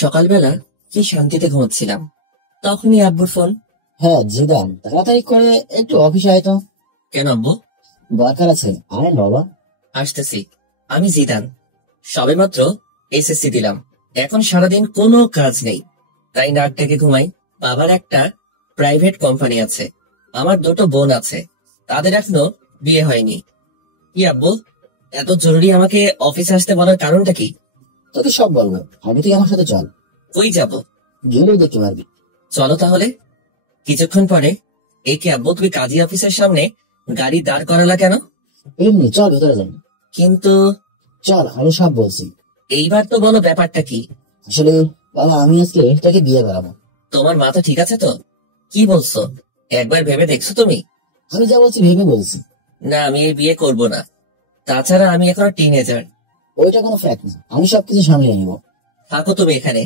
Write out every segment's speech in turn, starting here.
সকালবেলা কি শান্তিতে ঘুমাচ্ছিলাম, তখনই আব্বুর ফোন। হ্যাঁ জিদান, তাড়াতাড়ি করে একটু অফিসে আয় তো। কেন আব্বু? দরকার আছে, আয় বাবা। আসতেছি। আমি জিদান, সবেমাত্র এসএসসি দিলাম। এখন সারাদিন কোনো কাজ নেই, তাই নাক ডেকে ঘুমাই। বাবার একটা প্রাইভেট কোম্পানি আছে, আমার দুটো বোন আছে, তাদের এখনো বিয়ে হয়নি। কি আব্বু, এত জরুরি আমাকে অফিসে আসতে বলার কারণটা কি? তোকে সব বলবো, আগে তুই আমার সাথে চল। কই যাব? গেলেই দেখতে পারবি। চলো তাহলে। কিছুক্ষণ পরে, এই কি আব্বু, তুমি কাজী অফিসের সামনে গাড়ি দাঁড় করালা কেন? এমনি চল ভেতরে যাই। কিন্তু চল, আমি সব বলছি। এইবার তো বলো ব্যাপারটা কি? আসলে বাবা, আমি আজকে তোকে বিয়ে করাবো। তোমার মাথা ঠিক আছে তো? কি বলছো? একবার ভেবে দেখছো তুমি? আমি যা বলছি ভেবে বলছি। না, আমি এই বিয়ে করব না। তাছাড়া আমি এখনো টিনেজার। ওইটা কোনো ফ্যাক্ট না, আমি সবকিছু সামলিয়ে নিব। থাকো তুমি এখানে,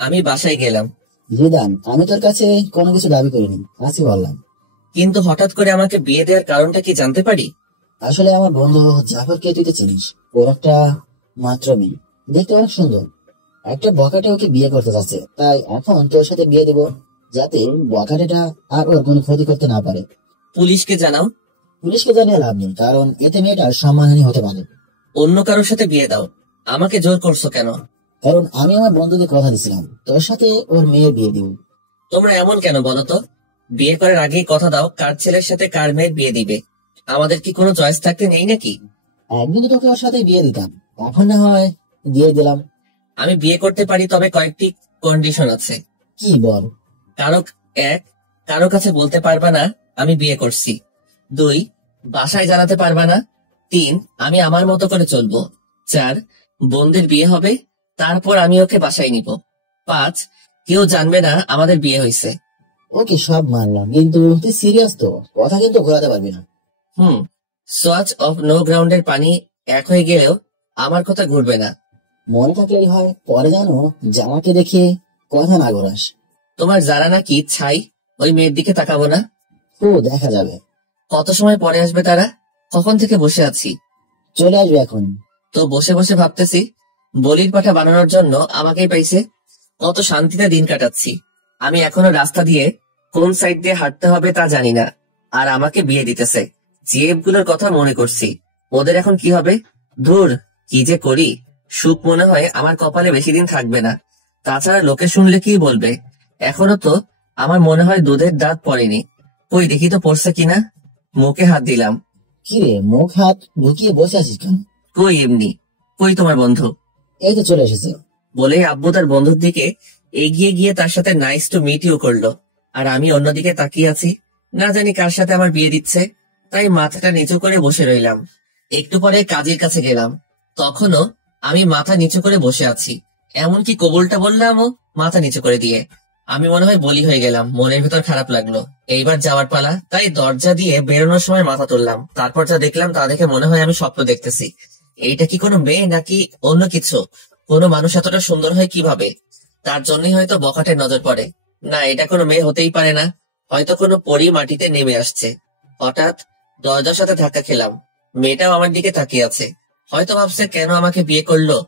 আমি বাসায় গেলাম। জিদান, আমি তোর কাছে কোনো কিছু দাবি করিনি, আজকে বললাম। কিন্তু হঠাৎ করে আমাকে বিয়ে দেওয়ার কারণটা কি জানতে পারি? আসলে আমার বন্ধু জাফরকে তুই তো চিনিস, ওর একটা মাত্র মেয়ে, দেখতে অনেক সুন্দর। একটা বখাটে ওকে বিয়ে করতে চাচ্ছে, তাই এখন তোর সাথে বিয়ে দেবো, যাতে বখাটেটা আর ওর কোনো ক্ষতি করতে না পারে। পুলিশকে জানাও। পুলিশকে জানিয়ে লাভ নেই, কারণ এতে মেয়েটার সম্মানহানি হতে পারে। অন্য কারোর সাথে বিয়ে দাও, আমাকে জোর করছো কেন? কারণ আমি আমার বন্ধুকে কথা দিছিলাম তোর সাথে ওর মেয়ের বিয়ে দিব। তোমরা এমন কেন বলো তো? বিয়ে করার আগেই কথা দাও কার ছেলের সাথে কার মেয়ের বিয়ে দিবে। আমাদের কি কোনো চয়েস থাকতে নেই নাকি? একদিন তো তোকে ওর সাথে বিয়ে দিতাম, এখন না হয় দিয়ে দিলাম। আমি বিয়ে করতে পারি, তবে কয়েকটি কন্ডিশন আছে। কি বল? কারো এক, কারো কাছে বলতে পারবা না আমি বিয়ে করছি। 2, বাসায় জানাতে পারবা না। 3, আমি আমার মতো করে চলবো। 4, বোনদের বিয়ে হবে, তারপর আমি ওকে বাসায় নিব। 5, কেউ জানবে না আমাদের বিয়ে হয়েছে। ওকে সব মানলাম, কিন্তু তুই সিরিয়াস তো? কথা কিন্তু ঘোরাতে পারবি না। সোয়াচ অফ নো গ্রাউন্ডের পানি এক হয়ে গেলেও আমার কথা ঘুরবে না। মনে থাকলেই হয়, পরে জানো জামাকে দেখে কথা না ঘোরাস। তোমার যারা নাকি ছাই, ওই মেয়ের দিকে তাকাবো না। ও দেখা যাবে। কত সময় পরে আসবে তারা? কখন থেকে বসে আছি। চলে আসবে এখন। তো বসে বসে ভাবতেছি, বলির পাঠা বানানোর জন্য আমাকেই পাইছে। কত শান্তিতে দিন কাটাচ্ছি। আমি এখনো রাস্তা দিয়ে কোন সাইড দিয়ে হাঁটতে হবে তা জানি না, আর আমাকে বিয়ে দিতেছে। জিএফগুলোর কথা মনে করছি, ওদের এখন কি হবে। ধুর, কি যে করি। সুখ মনে হয় আমার কপালে বেশি দিন থাকবে না। তাছাড়া লোকে শুনলে কি বলবে। এখনো তো আমার মনে হয় দুধের দাঁত পড়েনি। কই দেখি তো পড়ছে কিনা। মুখে হাত দিলাম। কি রে, মুখ হাত লুকিয়ে বসে আছিস কেন? কই এমনি। কই তোমার বন্ধু? এই তো চলে এসেছে। বলে আব্বু তার বন্ধুর দিকে এগিয়ে গিয়ে তার সাথে নাইস টু মিট ইউ করলো। আর আমি অন্যদিকে তাকিয়ে আছি, না জানি কার সাথে আমার বিয়ে দিচ্ছে। তাই মাথাটা নিচু করে বসে রইলাম। একটু পরে কাজের কাছে গেলাম, তখনও আমি মাথা নিচু করে বসে আছি। এমনকি কবুলটা বললামও মাথা নিচু করে দিয়ে। আমি মনে হয় বলি হয়ে গেলাম, মনের ভেতর খারাপ লাগলো। এইবার যাওয়ার পালা, তাই দরজা দিয়ে বেরোনোর সময় মাথা তুললাম। তারপর যা দেখলাম তা দেখে মনে হয় আমি স্বপ্ন দেখতেছি। এইটা কি কোনো মেয়ে নাকি অন্য কিছু? কোনো মানুষ এতটা সুন্দর হয় কিভাবে? তার জন্যই হয়তো বখাটের নজর পড়ে। না, এটা কোনো মেয়ে হতেই পারে না। হয়তো কোনো পরী মাটিতে নেমে আসছে। হঠাৎ দরজার সাথে ধাক্কা খেলাম। মেয়েটাও আমার দিকে তাকিয়ে আছে। হয়তো ভাবছে কেন আমাকে বিয়ে করলো।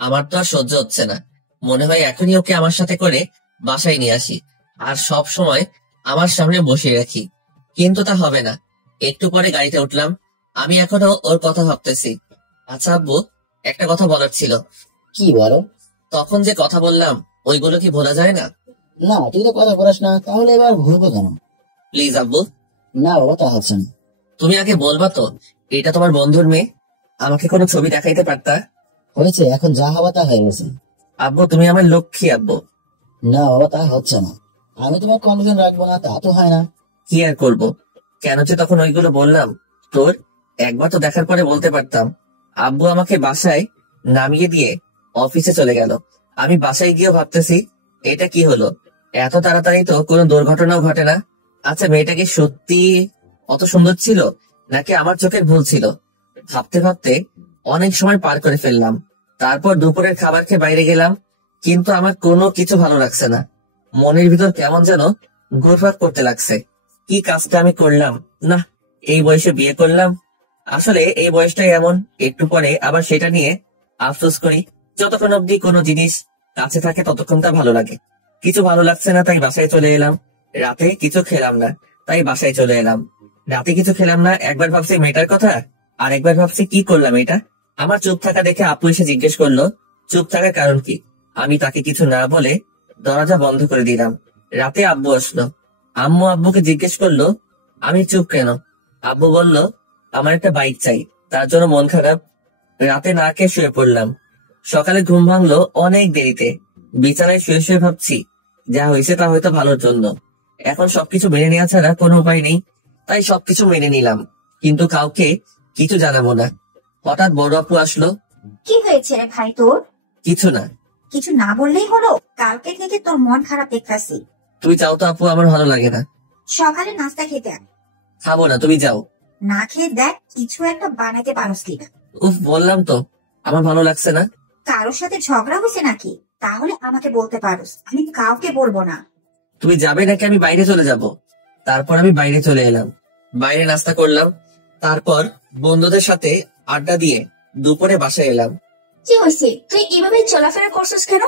আমার তো আর সহ্য হচ্ছে না। মনে হয় এখনই ওকে আমার সাথে করে বাসায় নিয়ে আসি, আর সব সময় আমার সামনে বসিয়ে রাখি। কিন্তু তা হবে না। একটু পরে গাড়িতে উঠলাম। আমি এখনো ওর কথা ভাবতেছি। আচ্ছা আব্বু, একটা কথা বলার ছিল। কি বলো? তখন যে কথা বললাম, ওইগুলো কি ভোলা যায় না? না, তুই তো কথা বলিস না, তাহলে এবার ঘুরবো কেন? প্লিজ আব্বু। না বাবা, তা হচ্ছে না। তুমি আগে বলবা তো, এটা তোমার বন্ধুর মেয়ে? আমাকে কোনো ছবি দেখাইতে পারতা। হয়েছে, এখন যা হওয়া তা হয়ে গেছে। আব্বু তুমি আমার লক্ষ্মী আব্বু। না বাবা, তা হচ্ছে না। আমি তোমার কনফিডেন্স রাখবো না তা তো হয় না। কি আর করবো, কেন যে তখন ওইগুলো বললাম। তোর একবার তো দেখার পরে বলতে পারতাম। আব্বু আমাকে বাসায় নামিয়ে দিয়ে অফিসে চলে গেল। আমি বাসায় গিয়েও ভাবতেছি, এটা কি হলো। এত তাড়াতাড়ি তো কোনো দুর্ঘটনাও ঘটে না। আচ্ছা, মেয়েটা কি সত্যি অত সুন্দর ছিল, নাকি আমার চোখের ভুল ছিল? ভাবতে ভাবতে অনেক সময় পার করে ফেললাম। তারপর দুপুরের খাবার খেয়ে বাইরে গেলাম, কিন্তু আমার কোনো কিছু ভালো লাগছে না। মনের ভিতর কেমন যেন ঘুরপাক করতে লাগছে। কি কাজটা আমি করলাম। না, এই বয়সে বিয়ে করলাম, আসলে এই বয়সটাই এমন, একটু পরে আবার সেটা নিয়ে আফসোস করি। যতক্ষণ অব্দি কোনো জিনিস কাছে থাকে ততক্ষণ তা ভালো লাগে। কিছু ভালো লাগছে না তাই বাসায় চলে এলাম। রাতে কিছু খেলাম না তাই বাসায় চলে এলাম। রাতে কিছু খেলাম না, একবার ভাবছি মেয়েটার কথা, আর একবার ভাবছি কি করলাম এটা। আমার চুপ থাকা দেখে আপু এসে জিজ্ঞেস করলো চুপ থাকার কারণ কি। আমি তাকে কিছু না বলে দরজা বন্ধ করে দিলাম। রাতে আব্বু আসলো। আম্মু আব্বুকে জিজ্ঞেস করলো আমি চুপ কেন। আব্বু বলল আমার একটা বাইক চাই, তার জন্য মন খারাপ। রাতে না খেয়ে শুয়ে পড়লাম। সকালে ঘুম ভাঙলো অনেক দেরিতে। বিছানায় শুয়ে শুয়ে ভাবছি যা হয়েছে তা হয়তো ভালোর জন্য। এখন সবকিছু মেনে নেওয়া ছাড়া কোনো উপায় নেই, তাই সবকিছু মেনে নিলাম, কিন্তু কাউকে কিছু জানাবো না। হঠাৎ বড় আপু আসলো। কি হয়েছে রে ভাই তোর? কিছু না। কিছু না বললেই হলো? কালকে থেকে তোর মন খারাপ দেখতাছি। তুমি চাও তো আপু, আমার ভালো লাগে না। সকালে নাস্তা খেতে আয়। খাবো না, তুমি যাও। না খেয়ে দেখ কিছু একটা বানাতে পারস কিনা। উফ, বললাম তো আমার ভালো লাগছে না। কারোর সাথে ঝগড়া হয়েছে নাকি? তাহলে আমাকে বলতে পারোস, আমি কাউকে বলবো না। তুমি যাবে নাকি আমি বাইরে চলে যাব? তারপর আমি বাইরে চলে এলাম। বাইরে নাস্তা করলাম, তারপর বন্ধুদের সাথে আড্ডা দিয়ে দুপুরে বাসায় এলাম। কি হয়েছে? তুই এভাবে চলাফেরা করছিস কেন?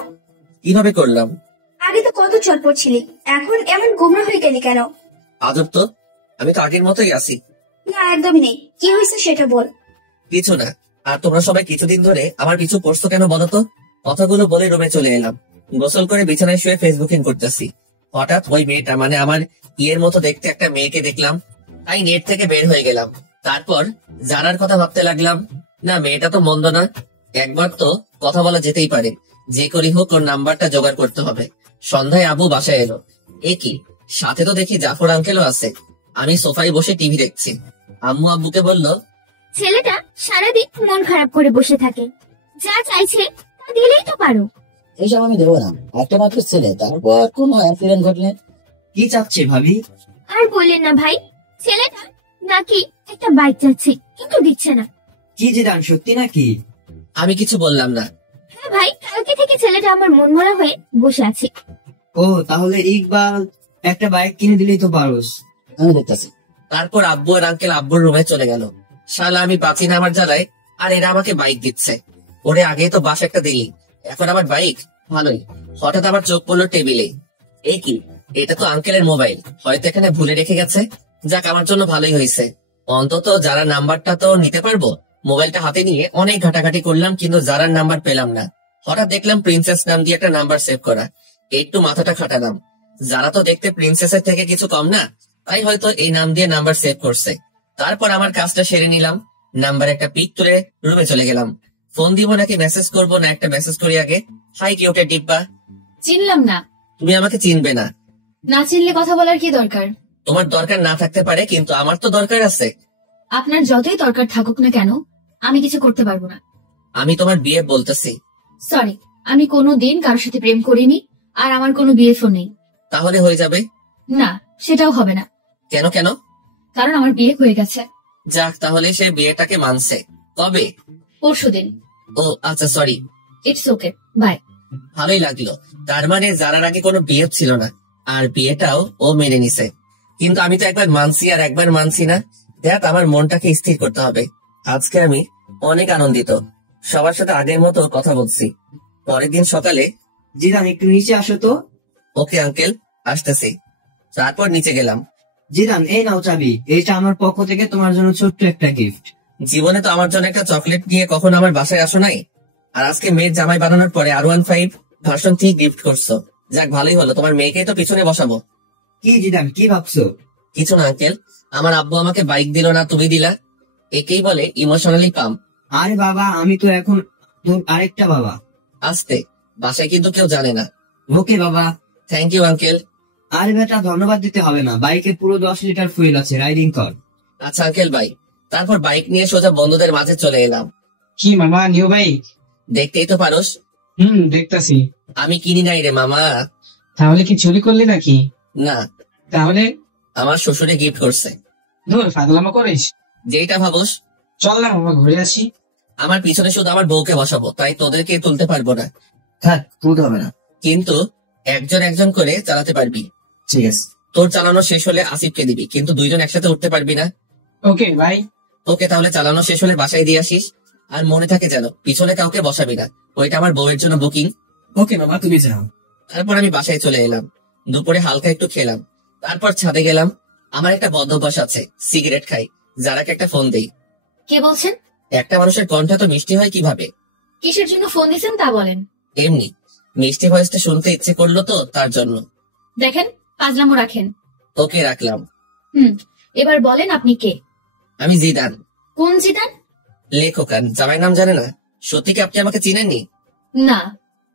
কিভাবে করলাম? আগে তো কত চটপট ছিলি, এখন এমন গুমরা হয়ে গেলি কেন? আজব তো, আমি তো আগের মতোই আছি। না একদমই নেই। কি হয়েছে সেটা বল। কিছু না। আর তোমরা সবাই কিছুদিন ধরে আমার পিছু পড়ছো কেন বলো তো? কথাগুলো বলে রুমে চলে এলাম। গোসল করে বিছানায় শুয়ে ফেসবুকিং করতেছি। হঠাৎ ওই মেয়েটা, মানে আমার ইয়ের মতো দেখতে একটা মেয়েকে দেখলাম, তাই নেট থেকে বের হয়ে গেলাম। তারপর জানার কথা ভাবতে লাগলাম, না মেয়েটা তো মন্দ না, একবার তো কথা বলা যেতেই পারে। যে করি হোক ওর নাম্বারটা জোগাড় করতে হবে। সন্ধ্যায় আবু বাসায় এলো। এ কি, সাথে তো দেখি জাফর আঙ্কেলও আছে। আমি সোফায় বসে টিভি দেখছি। আম্মু আব্বুকে বলল ছেলেটা সারাদিন মন খারাপ করে বসে থাকে, যা চাইছে তা দিলেই তো পারো। এইসব আমি দেবো না, একটা মাত্র ছেলে, তারপর কোনো অ্যাক্সিডেন্ট ঘটলে। কি চাচ্ছে ভাবি? আর বললেন না ভাই, ছেলেটা নাকি একটা বাইক চাচ্ছে কিন্তু দিচ্ছে না। কি জিদান, সত্যি নাকি? আমি কিছু বললাম না। হ্যাঁ ভাই, কালকে থেকে ছেলেটা আমার মন মরা হয়ে বসে আছে। ও তাহলে ইকবাল একটা বাইক কিনে দিলেই তো পারোস। আমি দেখতেছি। তারপর আব্বু আর আঙ্কেল আব্বুর রুমে চলে গেল। শালা আমি বাঁচি না আমার জ্বালায়, আর এরা আমাকে বাইক দিচ্ছে। ওরে আগে তো বাস একটা দিলি, এখন আবার বাইক, ভালোই। হঠাৎ আমার চোখ পড়লো টেবিলে। এ কি, এটা তো আঙ্কেলের মোবাইল, হয়তো এখানে ভুলে রেখে গেছে। যাক, আমার জন্য ভালোই হয়েছে, অন্তত যারা নাম্বারটা তো নিতে পারবো। মোবাইলটা হাতে নিয়ে অনেক ঘাটাঘাটি করলাম, কিন্তু যারার নাম্বার পেলাম না। হঠাৎ দেখলাম প্রিন্সেস নাম দিয়ে একটা নাম্বার সেভ করা। একটু মাথাটা খাটালাম, যারা তো দেখতে প্রিন্সেসের থেকে কিছু কম না, তাই হয়তো এই নাম দিয়ে নাম্বার সেভ করছে। তারপর আমার কাজটা সেরে নিলাম, নাম্বার একটা পিক তুলে রুমে চলে গেলাম। ফোন দিব নাকি মেসেজ করব, না একটা মেসেজ করি আগে। হাই কিউটের ডিব্বা। চিনলাম না। তুমি আমাকে চিনবে না। না চিনলে কথা বলার কি দরকার? তোমার দরকার না থাকতে পারে, কিন্তু আমার তো দরকার আছে। আপনার যতই দরকার থাকুক না কেন, আমি কিছু করতে পারবো না। আমি তোমার বিয়ে বলতেছি। সরি, আমি কোনো দিন কারোর সাথে প্রেম করিনি, আর আমার কোনো বিএফও নেই। তাহলে হয়ে যাবে? না, সেটাও হবে না। কেন কেন? কারণ আমার বিয়ে হয়ে গেছে। যাক, তাহলে সে বিয়েটাকে মানছে। কবে? পরশুদিন। ও আচ্ছা, সরি। It's okay, by. ভালোই লাগলো। তার মানে যারার আগে কোনো বিয়ে ছিল না, আর বিয়েটাও ও মেনে নিছে। কিন্তু আমি তো একবার মানছি আর একবার মানছি না। দেখ, আমার মনটাকে স্থির করতে হবে। আজকে আমি অনেক আনন্দিত, সবার সাথে আগের মতো কথা বলছি। পরের দিন সকালে, জিদান একটু নিচে আসো তো। ওকে আঙ্কেল, আসতেছি। তারপর নিচে গেলাম। জিদান এই নাও চাবি, এটা আমার পক্ষ থেকে তোমার জন্য ছোট্ট একটা গিফট। জীবনে তো আমার জন্য একটা চকলেট নিয়ে কখনো আমার বাসায় আসো নাই, আর আজকে মেয়ের জামাই বানানোর পরে R15 ভার্সন 3 গিফট করছো। যাক, ভালোই হলো, তোমার মেয়েকেই তো পিছনে বসাবো। কি জিদান, কি ভাবছো? কিছু না আঙ্কেল, আমার আব্বু আমাকে বাইক দিল না, তুমি দিলা, একেই বলে ইমোশনালি পাম। আরে বাবা, আমি তো এখন তোর আরেকটা বাবা। আস্তে, বাসায় কিন্তু কেউ জানে না। ওকে বাবা। Thank you uncle. আরে বেটা, ধন্যবাদ দিতে হবে না, বাইকে পুরো 10 লিটার ফুয়েল আছে, রাইডিং কর। আচ্ছা আঙ্কেল, বাই। তারপর বাইক নিয়ে সোজা বন্ধুদের মাঝে চলে এলাম। কি মামা, নিউ বাইক? দেখতেই তো পারোস। দেখতাছি। আমি কিনি নাই রে মামা। তাহলে কি চুরি করলি নাকি? না, তাহলে আমার শ্বশুরে গিফট করছে। ধর, ফাজলামো করিস। যেইটা ভাবোস। চল না মামা, ঘুরে আসি। আমার পিছনে শুধু আমার বউকে বসাবো, তাই তোদেরকে তুলতে পারবো না। থাক, তুলতে হবে না। কিন্তু একজন একজন করে চালাতে পারবি। ঠিক আছে। তোর চালানো শেষ হলে আসিফকে দিবি, কিন্তু দুইজন একসাথে উঠতে পারবি না। Okay bye. ওকে, তাহলে চালানো শেষ হলে বাসায় দিয়ে আসিস। আর মনে থাকে যেন পিছনে কাউকে বসাবি না, ওইটা আমার বউয়ের জন্য বুকিং। ওকে মামা, তুমি যাও। তারপর আমি বাসায় চলে এলাম। দুপুরে হালকা একটু খেলাম, তারপর ছাদে গেলাম। আমার একটা বদ অভ্যাস আছে, সিগারেট খাই। যারাকে একটা ফোন দেই। কে বলছেন? একটা মানুষের কণ্ঠ তো মিষ্টি হয় কিভাবে? কিসের জন্য ফোন দিয়েছেন তা বলেন। এমনি মিষ্টি ভয়েসটা শুনতে ইচ্ছে করলো তো, তার জন্য। দেখেন, পাজলামো রাখেন। ওকে, রাখলাম। এবার বলেন আপনি কে? আমি জিদান। কোন জিদান? লেখকান, জামাই নাম জানে না? সত্যি কি আপনি আমাকে চিনেননি? না।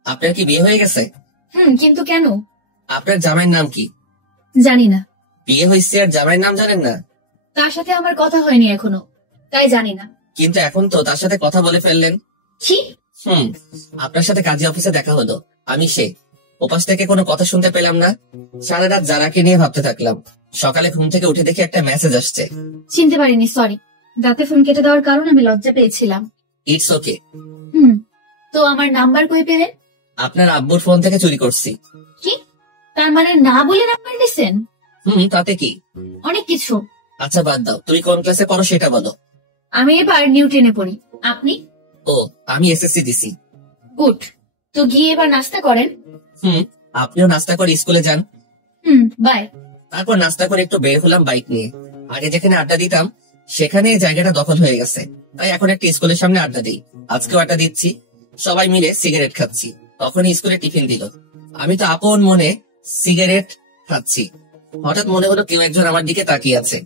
আপনার কি বিয়ে হয়ে গেছে? কিন্তু কেন? আপনার জামাইয়ের নাম কি? জানি না। বিয়ে হয়েছে আর জামাইয়ের নাম জানেন না? তার সাথে আমার কথা হয়নি এখনো, তাই জানি না। কিন্তু এখন তো তার সাথে কথা বলে ফেললেন। কি? আপনার সাথে কাজী অফিসে দেখা হলো, আমি সে। ওপাশ থেকে কোনো কথা শুনতে পেলাম না। সারা রাত যারাকে নিয়ে ভাবতে থাকলাম। সকালে ঘুম থেকে উঠে দেখি একটা মেসেজ আসছে। চিনতে পারিনি, সরি। রাতে ফোন কেটে দেওয়ার কারণে আমি লজ্জা পেয়েছিলাম। It's okay. তো আমার নাম্বার কই পেলেন? আপনার আব্বুর ফোন থেকে চুরি করছি। কি? তার মানে না বলে নাম্বার নিছেন? তাতে কি? অনেক কিছু। আচ্ছা বাদ দাও, তুমি কোন ক্লাসে পড়ো সেটা বলো। আমি এবার নিউ টেনে পড়ি। আপনি? ও, আমি এসএসসি দিছি। গুড। তো গিয়ে এবার নাস্তা করেন। আপনিও নাস্তা করে স্কুলে যান। বাই। তারপর নাস্তা করে একটু বের হলাম বাইক নিয়ে। আগে যেখানে আড্ডা দিতাম সেখানে এই জায়গাটা দখল হয়ে গেছে, তাই এখন একটা স্কুলের সামনে আড্ডা দিই। আজকেও আড্ডা দিচ্ছি, সবাই মিলে সিগারেট খাচ্ছি। তখনই স্কুলে টিফিন দিল। আমি তো আপন মনে সিগারেট খাচ্ছি। হঠাৎ মনে হলো কেউ একজন আমার দিকে তাকিয়ে আছে।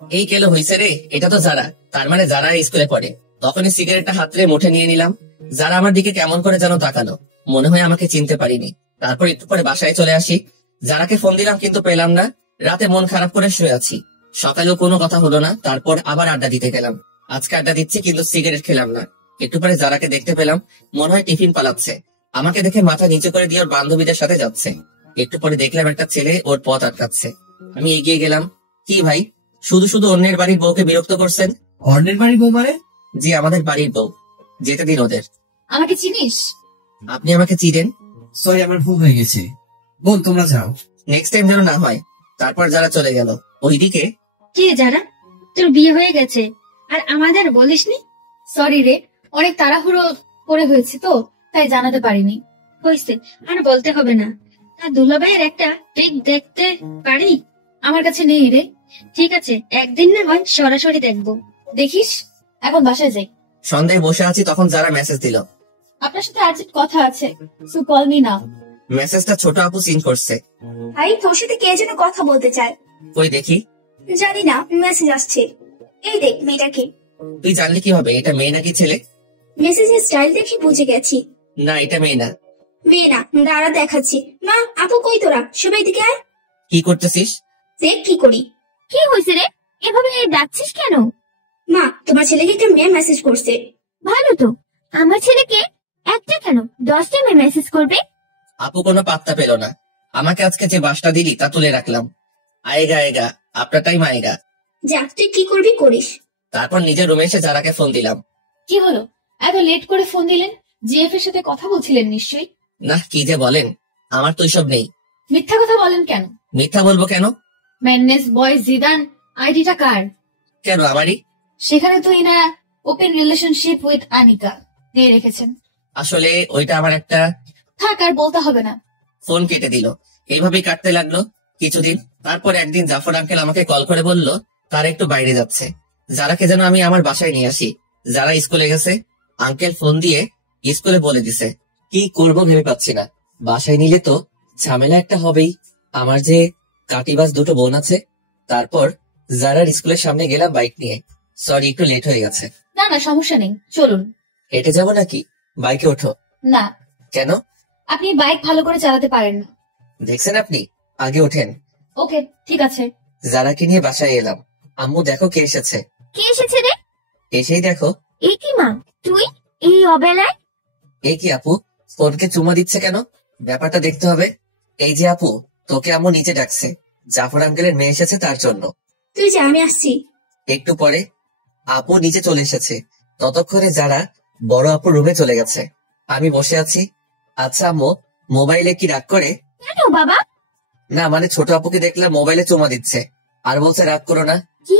এই কেলো হইছে রে, এটা তো যারা, তার মানে যারা স্কুলে পড়ে। তখনই সিগারেটটা হাতরে মুঠে নিয়ে নিলাম। যারা আমার দিকে কেমন করে যেন তাকালো, মনে হয় আমাকে চিনতে পারিনি। তারপর একটু পরে বাসায় চলে আসি। যারাকে ফোন দিলাম কিন্তু পেলাম না। রাতে মন খারাপ করে শুয়ে আছি। সকালেও কোনো কথা হলো না। তারপর আবার আড্ডা দিতে গেলাম। আজকে আড্ডা দিচ্ছি কিন্তু সিগারেট খেলাম না। একটু পরে যারাকে দেখতে পেলাম, মনে হয় টিফিন পালাচ্ছে। আমাকে দেখে মাথা নিচু করে দিয়ে ওর বান্ধবীদের সাথে যাচ্ছে। একটু পরে দেখলাম একটা ছেলে ওর পথ আটকাচ্ছে। আমি এগিয়ে গেলাম। কি ভাই, শুধু শুধু অন্যের বাড়ির বউকে বিরক্ত করছেন? অন্যের বাড়ির বউ মানে? জি, আমাদের বাড়ির বউ। যেতে দিন ওদের। আমাকে চিনিস? আপনি আমাকে চিনেন? সরি, আমার ভুল হয়ে গেছে। বোন, তোমরা যাও। নেক্সট টাইম যেন না হয়। তারপর যারা চলে গেল। ওইদিকে কি যারা, তোর বিয়ে হয়ে গেছে আর আমাদের বলিসনি? সরি রে, অনেক তাড়াহুড়ো করে হয়েছে তো, তাই জানাতে পারিনি। হয়েছে, আর বলতে হবে না। তার দুলাভাইয়ের একটা পিক দেখতে পারি? আমার কাছে নেই রে। ঠিক আছে, একদিন না হয় সরাসরি দেখবো। দেখিস। এখন বাসায় যাই। সন্ধ্যায় বসে আছি, তখন যারা মেসেজ দিল। আপনার সাথে আর্জেন্ট কথা আছে, সো কল মি নাও। মেসেজটা ছোট আপু সিন করছে। ভাই, তোর সাথে কে যেন কথা বলতে চায়। কই দেখি। জানি না, মেসেজ আসছে। এই দেখ মেয়েটাকে। তুই জানলি কি হবে এটা মেয়ে নাকি ছেলে? মেসেজের স্টাইল দেখে বুঝে গেছি। না, এটা মেয়ে না। মেয়ে না, দাঁড়া দেখাচ্ছি। মা, আপু কই তোরা? সবাই দিকে আয়। কি করতেছিস? দেখ কি করি। কি হয়েছে রে? এভাবে ডাকছিস কেন? মা, তোমার ছেলেকে একটা মেয়ে মেসেজ করছে। ভালো তো। আমার ছেলেকে একটা কেন 10টা মেয়ে মেসেজ করবে? আপু কোনো পাত্তা পেল না। আমাকে আজকে যে বাসটা দিলি তা তুলে রাখলাম। আয়েগা আয়েগা, আপনার টাইম আয়েগা। যা, তুই কি করবি করিস। তারপর নিজের রুমে এসে যারাকে ফোন দিলাম। কি হলো, এত লেট করে ফোন দিলেন? জিএফ এর সাথে কথা বলছিলেন নিশ্চয়ই। না, কি যে বলেন, আমার তো এসব নেই। মিথ্যা কথা বলেন কেন? মিথ্যা বলবো কেন? ম্যাডনেস বয় জিদান আইডিটা কার? কেন আমারই? সেখানে তো ইনারা ওপেন রিলেশনশিপ উইথ আনিকা দিয়ে রেখেছেন। আসলে ওইটা আমার একটা। থাক, আর বলতে হবে না। ফোন কেটে দিল। এইভাবেই কাটতে লাগলো কিছুদিন। তারপর একদিন জাফর আঙ্কেল আমাকে কল করে বলল তারা একটু বাইরে যাচ্ছে। যারাকে যেন আমি আমার বাসায় নিয়ে আসি। যারা স্কুলে গেছে। আঙ্কেল ফোন দিয়ে স্কুলে বলে দিছে। কি করবো ভেবে পাচ্ছি না। বাসায় নিলে তো ঝামেলা একটা হবেই। আমার যে কাটিবাজ দুটো বোন আছে। তারপর যারার স্কুলের সামনে গেলাম বাইক নিয়ে। সরি, একটু লেট হয়ে গেছে। না না, সমস্যা নেই, চলুন। হেঁটে যাবো নাকি বাইকে ওঠো? না, কেন? আপনি বাইক ভালো করে চালাতে পারেন না। দেখছেন আপনি, আগে ওঠেন। ওকে, ঠিক আছে। যারাকে নিয়ে বাসায় এলাম। আম্মু দেখো কে এসেছে। কে এসেছে রে? এসেই দেখো। এ কি মা, তুই এই অবেলায়? এই কি আপু, ফোনকে চুমা দিচ্ছে কেন? ব্যাপারটা দেখতে হবে। এই যে আপু, তোকে আম্মু নিচে ডাকছে। জাফর আঙ্কেলের মেয়ে এসেছে তার জন্য। তুই যা, আমি আসছি। একটু পরে আপু নিচে চলে এসেছে। ততক্ষণে যারা বড় আপুর রুমে চলে গেছে। আমি বসে আছি। আচ্ছা আম্মু, মোবাইলে কি রাগ করে? কেন বাবা? না মানে ছোট আপুকে দেখলাম মোবাইলে চুমা দিচ্ছে। আর বলছে রাগ করো না। কি?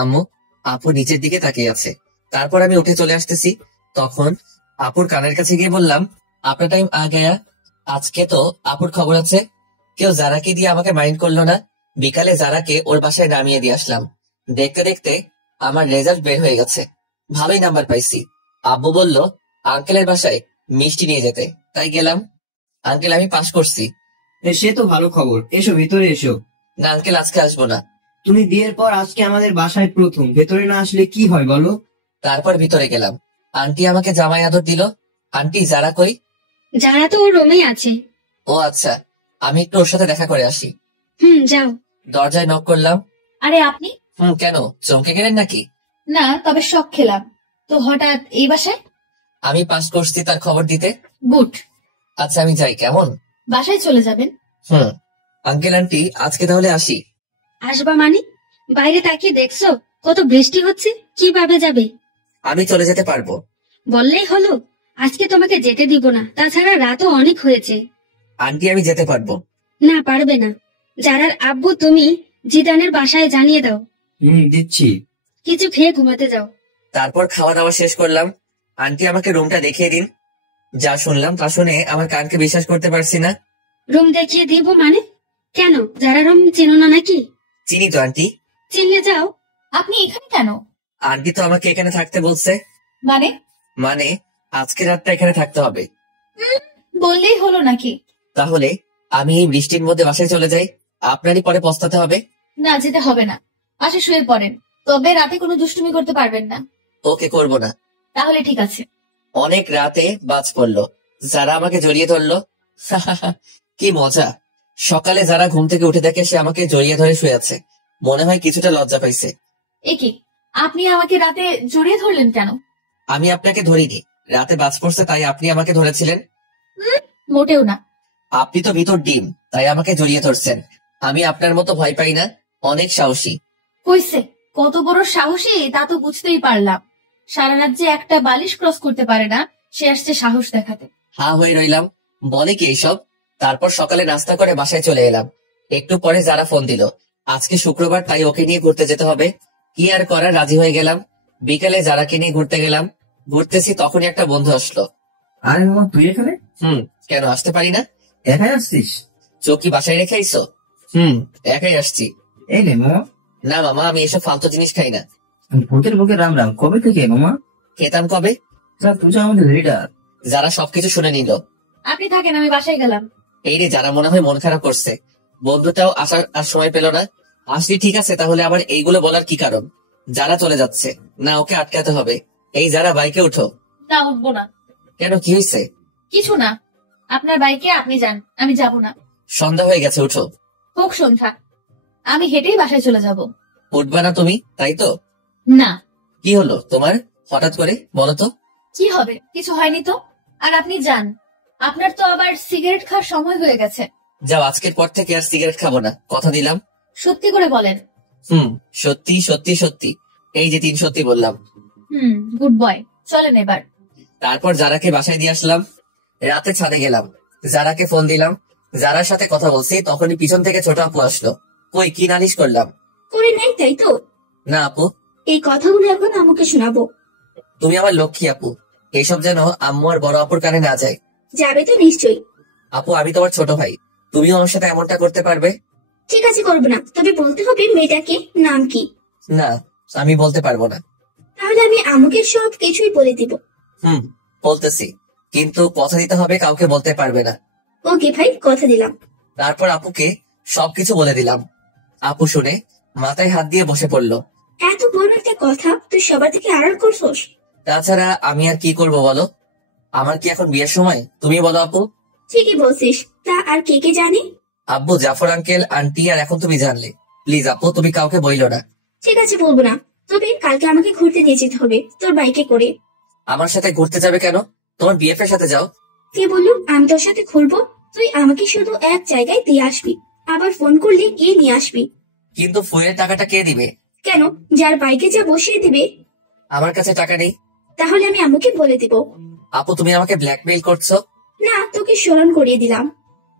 আম্মু, আপু নিচের দিকে তাকিয়ে আছে। তারপর আমি উঠে চলে আসতেছি, তখন আপুর কানের কাছে গিয়ে বললাম, আপনার টাইম আ গয়া। আজকে তো আপুর খবর আছে, কেউ জারাকে দিয়ে আমাকে মাইন্ড করলো না। বিকালে জারাকে ওর বাসায় নামিয়ে দিয়ে আসলাম। দেখতে দেখতে আমার রেজাল্ট বের হয়ে গেছে, ভালোই নাম্বার পাইছি। আব্বু বলল আঙ্কেলের বাসায় মিষ্টি নিয়ে যেতে, তাই গেলাম। আঙ্কেল, আমি পাশ করছি। সে তো ভালো খবর, এসো ভিতরে এসো। না আঙ্কেল, আজকে আসবো না। তুমি বিয়ের পর আজকে আমাদের বাসায় প্রথম, ভেতরে না আসলে কি হয় বলো? তারপর ভিতরে গেলাম, আন্টি আমাকে জামাই আদর দিল। আন্টি, যারা কই? যারা তো ওর রুমেই আছে। ও আচ্ছা, আমি একটু ওর সাথে দেখা করে আসি। যাও। দরজায় নক করলাম। আরে আপনি? কেন, চমকে গেলেন নাকি? না, তবে শখ খেলাম তো হঠাৎ এই বাসায়। আমি পাস করছি তার খবর দিতে। গুড। আচ্ছা আমি যাই, কেমন? বাসায় চলে যাবেন? আঙ্কেল আন্টি, আজকে তাহলে আসি। আসবা মানে? বাইরে তাকিয়ে দেখছো কত বৃষ্টি হচ্ছে, কিভাবে যাবে? আমি চলে যেতে পারবো। বললেই হলো, আজকে তোমাকে যেতে দিব না, তাছাড়া রাতও অনেক হয়েছে। আন্টি, আমি যেতে পারবো। না, পারবে না। যারার আব্বু তুমি জিদানের বাসায় জানিয়ে দাও। দিচ্ছি। কিছু খেয়ে ঘুমাতে যাও। তারপর খাওয়া দাওয়া শেষ করলাম। আন্টি, আমাকে রুমটা দেখিয়ে দিন। যা শুনলাম তা শুনে আমার কানকে বিশ্বাস করতে পারছি না। রুম দেখিয়ে দিব মানে? কেন, যারা রুম চেনো না নাকি? চিনি তো আন্টি। চিনলে যাও। আপনি এখানে কেন? আন্টি তো আমাকে এখানে থাকতে বলছে। মানে? মানে আজকে রাতটা এখানে থাকতে হবে। বললেই হলো নাকি? তাহলে আমি এই বৃষ্টির মধ্যে বাসায় চলে যাই, আপনারই পরে পস্তাতে হবে। না, যেতে হবে না, পাশে শুয়ে পড়েন, তবে রাতে কোনো দুষ্টুমি করতে পারবেন না। ওকে, করবো না। তাহলে ঠিক আছে। অনেক রাতে বাজ পড়লো, যারা আমাকে জড়িয়ে ধরলো। কি মজা। সকালে যারা ঘুম থেকে উঠে দেখে সে আমাকে জড়িয়ে ধরে শুয়ে আছে, মনে হয় কিছুটা লজ্জা পাইছে। কি আপনি আমাকে রাতে জড়িয়ে ধরলেন কেন? আমি আপনাকে ধরিনি, রাতে বাজ পড়ছে তাই আপনি আমাকে ধরেছিলেন। মোটেও না। আপনি তো ভিতর ডিম, তাই আমাকে জড়িয়ে ধরছেন। আমি আপনার মতো ভয় পাই না, অনেক সাহসী। কইছে কত বড় সাহসী তা তো বুঝতেই পারলাম। সারা রাত যে একটা বালিশ ক্রস করতে পারে না, সে আসছে সাহস দেখাতে। হা হয়ে রইলাম, বলে কি এইসব। তারপর সকালে নাস্তা করে বাসায় চলে এলাম। একটু পরে যারা ফোন দিল, আজকে শুক্রবার তাই ওকে নিয়ে ঘুরতে যেতে হবে। কি আর করার, রাজি হয়ে গেলাম। বিকেলে যারাকে নিয়ে ঘুরতে গেলাম। ঘুরতেছি তখনই একটা বন্ধু আসলো। আরে মামা, তুই এখানে? কেন আসতে পারি না? একাই আসছিস? চোখ কি বাসায় রেখে আইসো? একাই আসছি। এই নে মামা। না মামা, আমি এসব ফালতু জিনিস খাই না। বুকের বুকে রাম রাম, কবে থেকে মামা? খেতাম কবে? তুই যে আমাদের লিডার। যারা সবকিছু শুনে নিল। আপনি থাকেন, আমি বাসায় গেলাম। এই রে, যারা মনে হয় মন খারাপ করছে। বন্ধুটাও আসার আর সময় পেল না। আসলি ঠিক আছে, তাহলে আবার এইগুলো বলার কি কারণ? যারা চলে যাচ্ছে না, ওকে আটকাতে হবে। এই যারা, বাইকে উঠো। না, উঠবো না। কেন, কি হয়েছে? কিছু না, আপনার বাইকে আপনি যান, আমি যাব না। সন্ধ্যা হয়ে গেছে, উঠো। হোক সন্ধ্যা, আমি হেঁটেই বাসায় চলে যাব। উঠবা না তুমি, তাই তো? না। কি হলো তোমার হঠাৎ করে, বলো তো? কি হবে, কিছু হয়নি তো। আর আপনি যান, আপনার তো আবার সিগারেট খাওয়ার সময় হয়ে গেছে। যাও, আজকের পর থেকে আর সিগারেট খাবো না, কথা দিলাম। সত্যি করে বলেন? সত্যি সত্যি সত্যি। এই যে 3 সত্যি বললাম। গুড বয়, চলেন এবার। তারপর যারাকে বাসায় দিয়ে আসলাম। রাতে ছাদে গেলাম, যারাকে ফোন দিলাম। যারার সাথে কথা বলছি তখনই পিছন থেকে ছোট আপু আসলো। কই, কি নালিশ করলাম? করে নাই, তাই তো? না আপু, এই কথাগুলো এখন আম্মুকে শোনাবো। তুমি আমার লক্ষ্মী আপু, এইসব যেন আম্মু আর বড় আপুর কানে না যায়। যাবে তো নিশ্চয়ই। আপু, আমি তোমার ছোট ভাই, তুমিও আমার সাথে এমনটা করতে পারবে? ঠিক আছে, করবো না, তবে বলতে হবে মেয়েটাকে নাম কি। না, আমি বলতে পারবো না। তাহলে আমি আম্মুকে সব কিছুই বলে দিব। বলতেছি, কিন্তু কথা দিতে হবে, কাউকে বলতে পারবে না। ওকে ভাই, কথা দিলাম। তারপর আপুকে সবকিছু বলে দিলাম। আপু শুনে মাথায় হাত দিয়ে বসে পড়লো। এত বড় একটা কথা তুই সবার থেকে আড়াল করছোস। তাছাড়া আমি আর কি করব বলো? আমার কি এখন বিয়ের সময়? তুমি বলো আপু। ঠিকই বলছিস, তা আর কে কে জানে? আব্বু, জাফর আঙ্কেল, আন্টি, আর এখন তুমি জানলে। প্লিজ আপু, তুমি কাউকে বইলো না। ঠিক আছে, বলবো না, তবে কালকে আমাকে ঘুরতে নিয়ে যেতে হবে তোর বাইকে করে। আমার সাথে ঘুরতে যাবে কেন? তোমার বিএফ এর সাথে যাও। কে বললো আমি তোর সাথে ঘুরবো? তুই আমাকে শুধু এক জায়গায় দিয়ে আসবি, আবার ফোন করলে গিয়ে নিয়ে আসবি। কিন্তু ফুয়ের টাকাটা কে দিবে? কেন, যার বাইকে যা বসিয়ে দিবে। আমার কাছে টাকা নেই। তাহলে আমি আম্মুকে বলে দিব। আপু, তুমি আমাকে ব্ল্যাকমেইল করছো। না, তোকে স্মরণ করিয়ে দিলাম।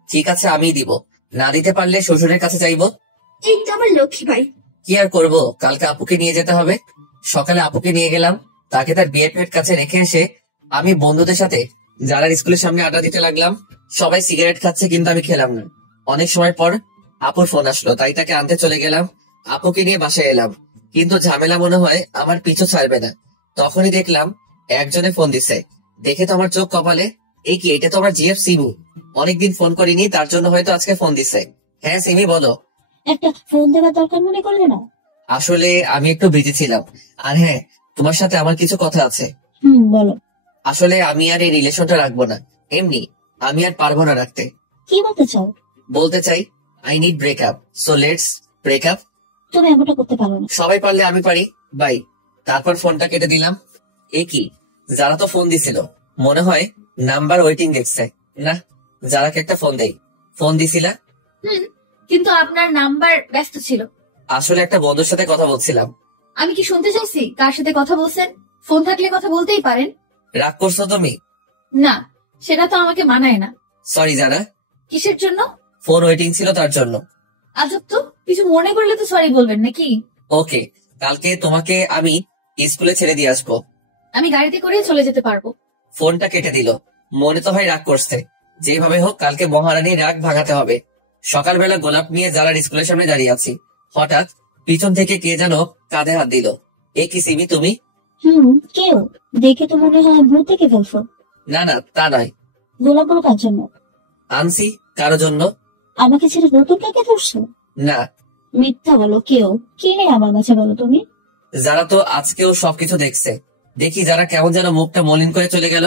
ঠিক আছে, আমিই দিব। না দিতে পারলে শ্বশুরের কাছে চাইবো। এই তো আমার লক্ষ্মী ভাই। কি আর করবো, কালকে আপুকে নিয়ে যেতে হবে। সকালে আপুকে নিয়ে গেলাম, তাকে তার বিএফের কাছে রেখে এসে আমি বন্ধুদের সাথে যারা স্কুলের সামনে আড্ডা দিতে লাগলাম। সবাই সিগারেট খাচ্ছে কিন্তু আমি খেলাম না। অনেক সময় পর আপুর ফোন আসলো, তাই তাকে আনতে চলে গেলাম। আপুকে নিয়ে বাসায় এলাম, কিন্তু ঝামেলা মনে হয় আমার পিছু ছাড়বে না। তখনই দেখলাম একজনে ফোন দিছে। দেখে তো আমার চোখ কপালে। এই কি, এটা তো আমার জিএফ সিমু। অনেকদিন ফোন করিনি, তার জন্য হয়তো আজকে ফোন দিছে। হ্যাঁ সিমি বলো। একটা ফোন দেওয়ার দরকার মনে করলে না? আসলে আমি একটু বিজি ছিলাম। আর হ্যাঁ, তোমার সাথে আমার কিছু কথা আছে। বলো। আসলে আমি আর এই রিলেশনটা রাখবো না। এমনি আমি আর পারবো না রাখতে। কি বলতে চাও? বলতে চাই I need breakup, so let's breakup. তুমি এমনটা করতে পারো না। সবাই পারলে আমি পারি। বাই। তারপর ফোনটা কেটে দিলাম। এ কি, যারা তো ফোন দিছিল, মনে হয় নাম্বার ওয়েটিং দেখছে। না, যারাকে একটা ফোন দেই। ফোন দিছিলা? কিন্তু আপনার নাম্বার ব্যস্ত ছিল। আসলে একটা বন্ধুর সাথে কথা বলছিলাম। আমি কি শুনতে চাইছি কার সাথে কথা বলছেন? ফোন থাকলে কথা বলতেই পারেন। রাগ করছো তুমি? না, সেটা তো আমাকে মানায় না। সরি জানা। কিসের জন্য? ফোন ওয়েটিং ছিল তার জন্য। আজব তো, কিছু মনে করলে তো সরি বলবেন নাকি? ওকে, কালকে তোমাকে আমি স্কুলে ছেড়ে দিয়ে আসবো। আমি গাড়িতে করে চলে যেতে পারবো। ফোনটা কেটে দিল। মনে তো হয় রাগ করছে। যেভাবে হোক কালকে মহারানীর রাগ ভাঙাতে হবে। সকালবেলা গোলাপ নিয়ে যারা স্কুলের সামনে দাঁড়িয়ে আছি, হঠাৎ পিছন থেকে কে যেন কাঁধে হাত দিল। এ কি সিমি তুমি? কেউ দেখে তো মনে হয় ভূত দেখে ফেলছো। না না, তা নয়। গোলাপগুলো কার জন্য আনছি? কারো জন্য। আমাকে ছেড়ে নতুন কাকে ধরছো? না। মিথ্যা বলো। কেউ কে নেই আমার কাছে, বলো তুমি। যারা তো আজকেও সবকিছু দেখছে। দেখি যারা কেমন যেন মুখটা মলিন করে চলে গেল।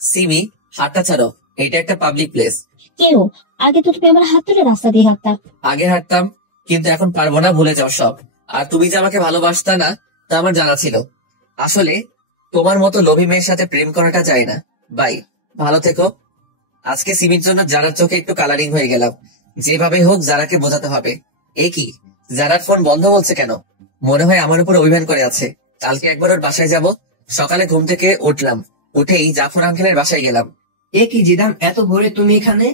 সিমি, হাতটা ছাড়ো, এটা একটা পাবলিক প্লেস। কেউ আগে তো তুমি আমার হাত ধরে রাস্তা দিয়ে হাঁটতাম। আগে হাঁটতাম, কিন্তু এখন পারবো না, ভুলে যাও সব। আর তুমি যে আমাকে ভালোবাসতা না, তা আমার জানা ছিল। আসলে তোমার মতো লোভী মেয়ের সাথে প্রেম করাটা যায় না। বাই, ভালো থেকো। আজকে সিমির জন্য যারার চোখে একটু কালারিং হয়ে গেলাম। যেভাবে হোক যারাকে বোঝাতে হবে। এ কি, যারার ফোন বন্ধ বলছে কেন? মনে হয় আমার উপর অভিমান করে আছে। কালকে একবার ওর বাসায় যাব। সকালে ঘুম থেকে উঠলাম, উঠেই জাফর আঙ্কেলের বাসায় গেলাম। এ কি জিদান, এত ভোরে তুমি এখানে?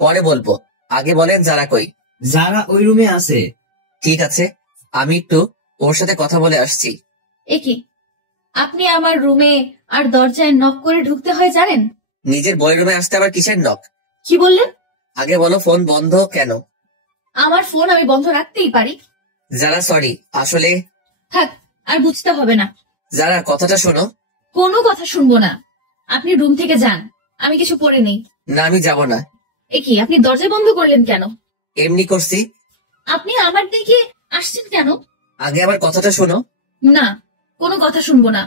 পরে বলবো, আগে বলেন যারা কই? যারা ওই রুমে আছে। ঠিক আছে, আমি একটু ওর সাথে কথা বলে আসছি। এ কি, আপনি আমার রুমে আর দরজায় নক করে ঢুকতে হয় জানেন? নিজের বইয়ের রুমে আসতে আবার কিসের নক? কি বললেন? আগে বলো ফোন বন্ধ কেন? আমার ফোন আমি বন্ধ রাখতেই পারি। যারা সরি, আসলে থাক, আর বুঝতে হবে না। যারা কথাটা শোনো। কোনো কথা শুনবো না। আপনি রুম থেকে যান, আমি কিছু পরে নেই। না, আমি যাব না। এ কি, আপনি দরজা বন্ধ করলেন কেন? এমনি করছি। আপনি আমার দিকে আসছেন কেন? আগে আবার কথাটা শোনো। না, কোনো কথা শুনবো না।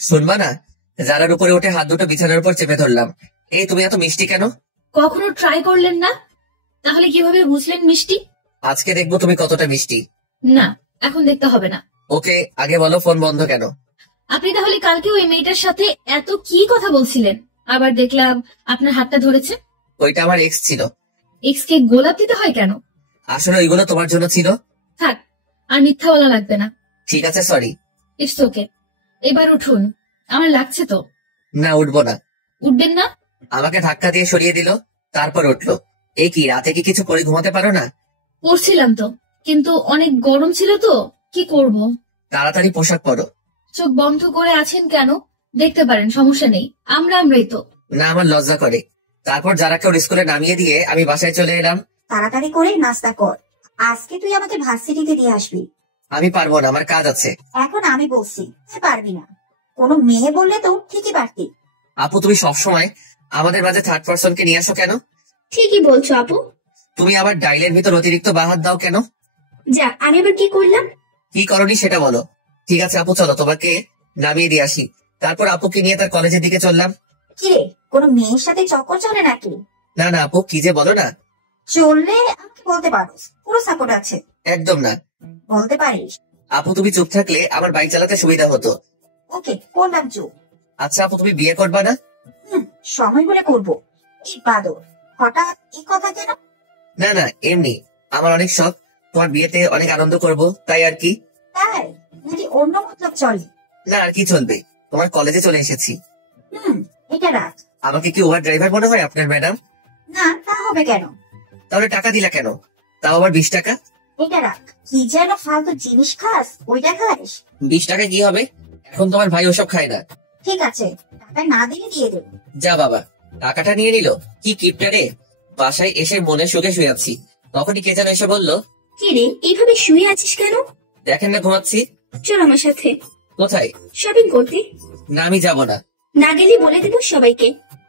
শুনবা না? যারার উপরে উঠে হাত দুটো বিছানার উপর চেপে ধরলাম। এই তুমি এত মিষ্টি কেন? কখনো ট্রাই করলেন না? তাহলে কিভাবে বুঝলেন মিষ্টি? আজকে দেখবো তুমি কতটা মিষ্টি। না, এখন দেখতে হবে না। ওকে, আগে বলো ফোন বন্ধ কেন? আপনি তাহলে কালকে ওই মেয়েটার সাথে এত কি কথা বলছিলেন? আবার দেখলাম আপনার হাতটা ধরেছে। ওইটা আমার এক্স ছিল। এক্স কে গোলাপ দিতে হয় কেন? আসলে ওইগুলো তোমার জন্য ছিল। থাক, আর মিথ্যা বলা লাগবে না। ঠিক আছে, সরি। It's okay. এবার উঠুন, আমার লাগছে তো। না, উঠবো না। উঠবেন না? আমাকে ধাক্কা দিয়ে সরিয়ে দিল, তারপর উঠলো। এই কি, রাতে কি কিছু করে ঘুমাতে পারো না? পড়ছিলাম তো, কিন্তু অনেক গরম ছিল তো, কি করব। তাড়াতাড়ি পোশাক পরো। চোখ বন্ধ করে আছেন কেন? দেখতে পারেন, সমস্যা নেই। আমরাই তো। না, আমার লজ্জা করে। তারপর যারাকে ওর স্কুলে নামিয়ে দিয়ে আমি বাসায় চলে এলাম। তাড়াতাড়ি করে নাস্তা কর, আজকে তুই আমাকে ভার্সিটিতে দিয়ে আসবি। আমি পারবো না, আমার কাজ আছে। এখন আমি বলছি তুই পারবি না। কোনো মেয়ে বললে তো ঠিকই পারতি। আপু, তুমি সবসময় আমাদের মাঝে থার্ড পার্সনকে নিয়ে আসো কেন? ঠিকই বলছো আপু। তুমি আবার ডাইলের ভিতর অতিরিক্ত বাহাত দাও কেন? যা, আমি আবার কি করলাম? কি করনি সেটা বলো। ঠিক আছে আপু, চলো তোমাকে নামিয়ে দিয়ে আসি। তারপর আপুকে নিয়ে তার কলেজের দিকে চললাম। কিরে, কোনো মেয়ের সাথে চক্কর চলে নাকি? না না আপু, কি যে বলো না। চললে আমাকে বলতে পারিস, পুরো সাপোর্ট আছে। একদম না। বলতে পারিস। আপু, তুমি চুপ থাকলে আমার বাইক চালাতে সুবিধা হতো। ওকে, করলাম চুপ। আচ্ছা আপু, তুমি বিয়ে করবা না? সময় হলে করবো। এই বাদর, হঠাৎ এই কথা কেন? না না, এমনি আমার অনেক শখ, তোমার বিয়েতে অনেক আনন্দ করব, তাই আর কি। তাই নাকি অন্য মতলব চলে? না, আর কি চলবে, তোমার কলেজে চলে এসেছি। এটা রাখ। আমাকে কি ওভার ড্রাইভার মনে হয় আপনার ম্যাডাম? না, তা হবে কেন? তাহলে টাকা দিলা কেন? তাও আবার 20 টাকা। এটা রাখ। কি যেন ফালতু জিনিস খাস, ওইটা খাস? 20 টাকা কি হবে? এখন তোমার ভাই ওসব খায় না। ঠিক আছে, টাকা না দিলে দিয়ে দেবো। যা বাবা, টাকাটা নিয়ে নিল। কি কিপটা রে। বাসায় এসে মনে সুখে শুয়ে আছি, তখনই কে যেন এসে বলল, কি রে এইভাবে শুয়ে আছিস কেন? দেখেন না ঘুমাচ্ছি। চল আমার সাথে কোথায়? শপিং করতে। না, আমি যাব না। না গেলে বলে দেবো সবাইকে।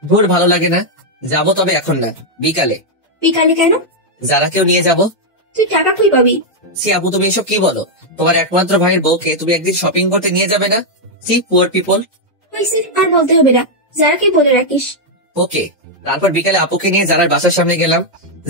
দূর, ভালো লাগে না। যাবো, তবে এখন না, বিকালে। বিকালে কেন? যারা কেউ নিয়ে যাব। তুই টাকা কই পাবি? সি আপু, তুমি এসব কি বলো? তোমার একমাত্র ভাইয়ের বউকে তুমি একদিন শপিং করতে নিয়ে যাবে না? See poor people. হয়েছে, আর বলতে হবে না, যারাকে বলে রাখিস। ওকে। তারপর বিকালে আপুকে নিয়ে যারার বাসার সামনে গেলাম।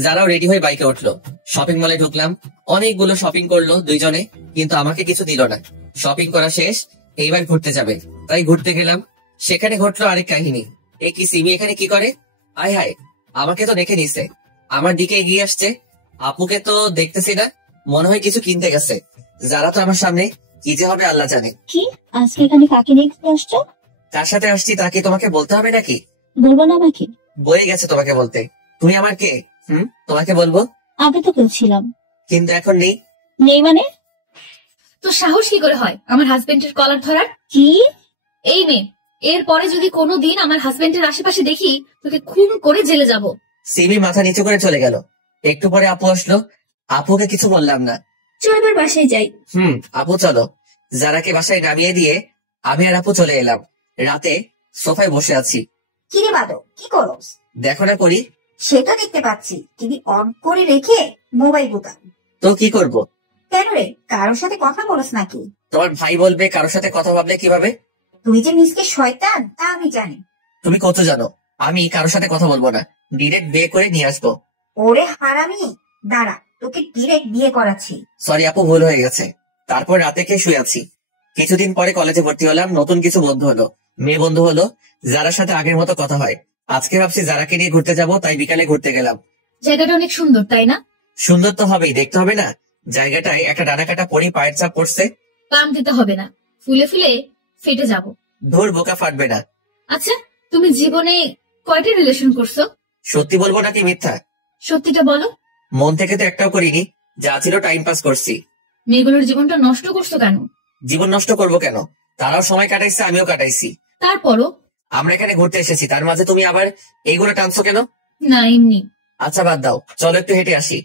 যারাও রেডি হয়ে বাইকে উঠলো। শপিং মলে ঢুকলাম। অনেকগুলো শপিং করলো দুইজনে, কিন্তু আমাকে কিছু দিল না। শপিং করা শেষ, এইবার ঘুরতে যাবে, তাই ঘুরতে গেলাম। সেখানে ঘটলো আরেক কাহিনী। এ কি সিমি এখানে কি করে? আয় হায়, আমাকে তো দেখে নিছে, আমার দিকে এগিয়ে আসছে। আপুকে তো দেখতেছি না, মনে হয় কিছু কিনতে গেছে। যারা তো আমার সামনে, কি যে হবে আল্লাহ জানে। কি আজকে এখানে কাকে দেখতে আসছো? কার সাথে আসছি তাকে তোমাকে বলতে হবে নাকি? বলবো না আমাকে? বয়ে গেছে তোমাকে বলতে। তুমি আমার কে? তোমাকে বলবো? আগে তো কেউ ছিলাম। কিন্তু এখন নেই। নেই মানে? তো সাহস কি করে হয় আমার হাজবেন্ডের কলার ধরার? কি? এই মেয়ে, এরপরে যদি কোনোদিন আমার হাজবেন্ডের আশেপাশে দেখি, তোকে খুন করে জেলে যাব। সিমি মাথা নিচু করে চলে গেল। একটু পরে আপু আসলো। আপুকে কিছু বললাম না। চল এবার বাসায় যাই। আপু চলো। যারাকে বাসায় নামিয়ে দিয়ে আমি আর আপু চলে এলাম। রাতে সোফায় বসে আছি। কিরে বাদো, কি করস? দেখো না করি। সেটা দেখতে পাচ্ছি, টিভি অন করে রেখে মোবাইল বোতাম। তো কি করব? কেন রে, কারোর সাথে কথা বলস নাকি? তোমার ভাই বলবে কারোর সাথে কথা ভাবলে কিভাবে? তুই যে মিসকে শয়তান তা আমি জানি। তুমি কত জানো? আমি কারোর সাথে কথা বলবো না, ডিরেক্ট বিয়ে করে নিয়ে আসবো। ওরে হারামি, দাঁড়া, তোকে ডিরেক্ট বিয়ে করাচ্ছি। সরি আপু, ভুল হয়ে গেছে। তারপর রাতে খেয়ে শুয়ে আছি। কিছুদিন পরে কলেজে ভর্তি হলাম। নতুন কিছু বন্ধু হলো, মেয়ে বন্ধু হলো, যারার সাথে আগের মতো কথা হয়। আজকে ভাবছি যারাকে নিয়ে ঘুরতে যাব, তাই বিকালে ঘুরতে গেলাম। জায়গাটা অনেক সুন্দর, তাই না? সুন্দর তো হবেই, দেখতে হবে না? জায়গাটায় একটা ডানা কাটা পরি পায়ের চাপ পড়ছে। পাম দিতে হবে না, ফুলে ফুলে ফেটে যাব। ধুর, বোকা ফাটবে না। আচ্ছা, তুমি জীবনে কয়টা রিলেশন করছো? সত্যি বলবো নাকি মিথ্যা? সত্যিটা বলো। মন থেকে তো একটাও করিনি, যা ছিল টাইম পাস করছি। মেয়েগুলোর জীবনটা নষ্ট করছো কেন? জীবন নষ্ট করবো কেন? তারাও সময় কাটাইছে, আমিও কাটাইছি। তারপরও আমরা এখানে ঘুরতে এসেছি, তার মাঝে তুমি আবার এইগুলো টানছো কেন? না, এমনি। আচ্ছা বাদ দাও, চলো একটু হেঁটে আসি।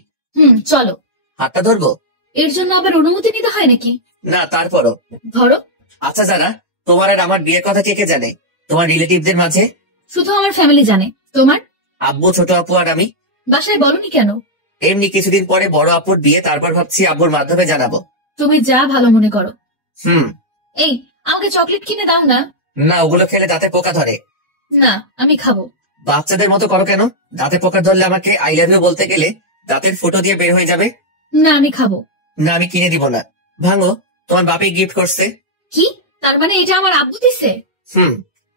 চলো। হাতটা ধরবো? এর জন্য আবার অনুমতি নিতে হয় নাকি? না, তারপরও। ধরো। আচ্ছা জানা, তোমার আর আমার বিয়ের কথা কে কে জানে তোমার রিলেটিভদের মাঝে? শুধু আমার ফ্যামিলি জানে। তোমার? আব্বু, ছোট আপু আর আমি। বাসায় বলনি কেন? এমনি কিছুদিন পরে বড় আপুর বিয়ে, তারপর ভাবছি আব্বুর মাধ্যমে জানাবো। তুমি যা ভালো মনে করো। হুম। এই, আমাকে চকলেট কিনে দাও না। না, ওগুলো খেলে দাঁতে পোকা ধরে। না, আমি খাবো। বাচ্চাদের মতো করো কেন? দাঁতে পোকা ধরলে আমাকে আই লাভ ইউ বলতে গেলে দাঁতের ফুটো দিয়ে বের হয়ে যাবে। না, আমি খাবো। না, আমি কিনে দিব না। ভাঙো, তোমার বাপি গিফট করছে। কি? তার মানে এটা আমার আব্বু দিছে?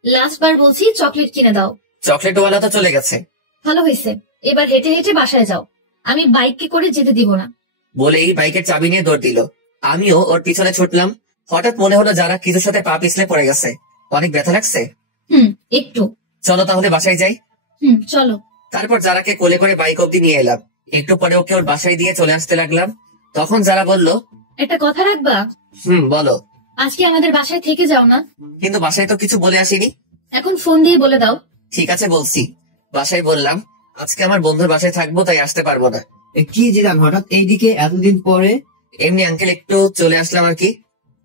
লাস্ট বার বলছি চকলেট কিনে দাও। চকলেটওয়ালা তো চলে গেছে। ভালো হয়েছে, এবার হেঁটে হেঁটে বাসায় যাও। আমি বাইকে করে যেতে দিব না। বলেই বাইকের চাবি নিয়ে দৌড় দিল। আমিও ওর পিছনে ছুটলাম। হঠাৎ মনে হলো যারা কিছুর সাথে পা পিছলে পড়ে গেছে। অনেক ব্যথা লাগছে। একটু। চলো তাহলে বাসায় যাই। চলো। তারপর যারাকে কোলে করে বাইক অব্দি নিয়ে এলাম। একটু পরে ওকে ওর বাসায় দিয়ে চলে আসতে লাগলাম। তখন যারা বলল, একটা কথা রাখবা? বলো। আজকে আমাদের বাসায় থেকে যাও না। কিন্তু বাসায় তো কিছু বলে আসিনি। এখন ফোন দিয়ে বলে দাও। ঠিক আছে, বলছি। বাসায় বললাম আজকে আমার বন্ধুর বাসায় থাকবো, তাই আসতে পারবো না। কি জিরান, হঠাৎ এইদিকে এতদিন পরে? এমনি আঙ্কেল, একটু চলে আসলাম আর কি।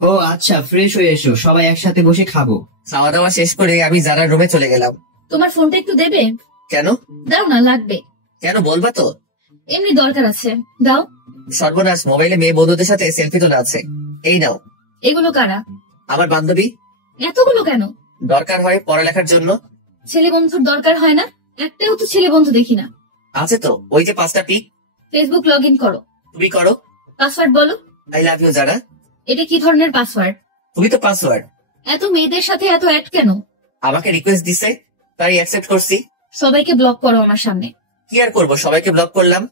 ও আচ্ছা, ফ্রেশ হয়ে এসো, সবাই একসাথে বসে খাবো। খাওয়া দাওয়া শেষ করে আমি যারার রুমে চলে গেলাম। তোমার ফোনটা একটু দেবে? কেন? দাও না, লাগবে। কেন, বলবা তো? এমনি দরকার আছে, দাও। সর্বনাশ, মোবাইলে মেয়ে বন্ধুদের সাথে সেলফি তোলা আছে। এই নাও। এগুলো কারা? আমার বান্ধবী। এতগুলো কেন? দরকার হয় পড়ালেখার জন্য। ছেলে বন্ধুর দরকার হয় না? একটাও তো ছেলে বন্ধু দেখি না। আছে তো, ওই যে 5টা পিক। ফেসবুক লগ ইন করো। তুমি করো। পাসওয়ার্ড বলো। আই লাভ ইউ যারা। এটা কি ধরনের পাসওয়ার্ড? তুমি তো পাসওয়ার্ড। এত মেয়েদের সাথে এত অ্যাড কেন? আমাকে রিকোয়েস্ট দিছে, তাই অ্যাকসেপ্ট করছি। সবাইকে ব্লক করো আমার সামনে। কি আর করবো, সবাইকে ব্লক করলাম।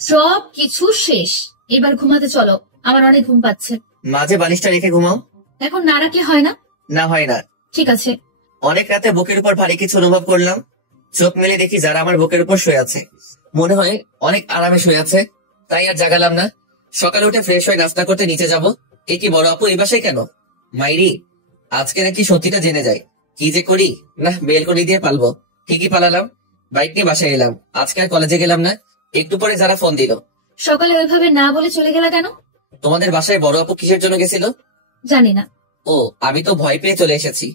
সব কিছু শেষ, এবার ঘুমাতে চলো, আমার অনেক ঘুম পাচ্ছে। মাঝে বালিশটা রেখে ঘুমাও। এখন না রাখলে হয় না? না, হয় না। ঠিক আছে। অনেক রাতে বুকের উপর ভারী কিছু অনুভব করলাম। চোখ মেলে দেখি যারা আমার বুকের উপর শুয়ে আছে। মনে হয় অনেক আরামে শুয়ে আছে, তাই আর জাগালাম না। সকালে উঠে ফ্রেশ হয়ে নাস্তা করতে নিচে যাব। এ কি বড় আপু এই বাসায় কেন? মাইরি, আজকে নাকি সত্যিটা জেনে যায়। কি যে করি, না বেলকনি দিয়ে পালবো। ঠিকই পালালাম, বাইক নিয়ে বাসায় এলাম। আজকে আর কলেজে গেলাম না। একটু পরে যারা ফোন দিল। সকালে ওইভাবে না বলে চলে গেলা কেন? তোমাদের বাসায় বড় আপু কিসের জন্য গেছিল? জানি না। ও, আমি তো ভয় পেয়ে চলে এসেছি।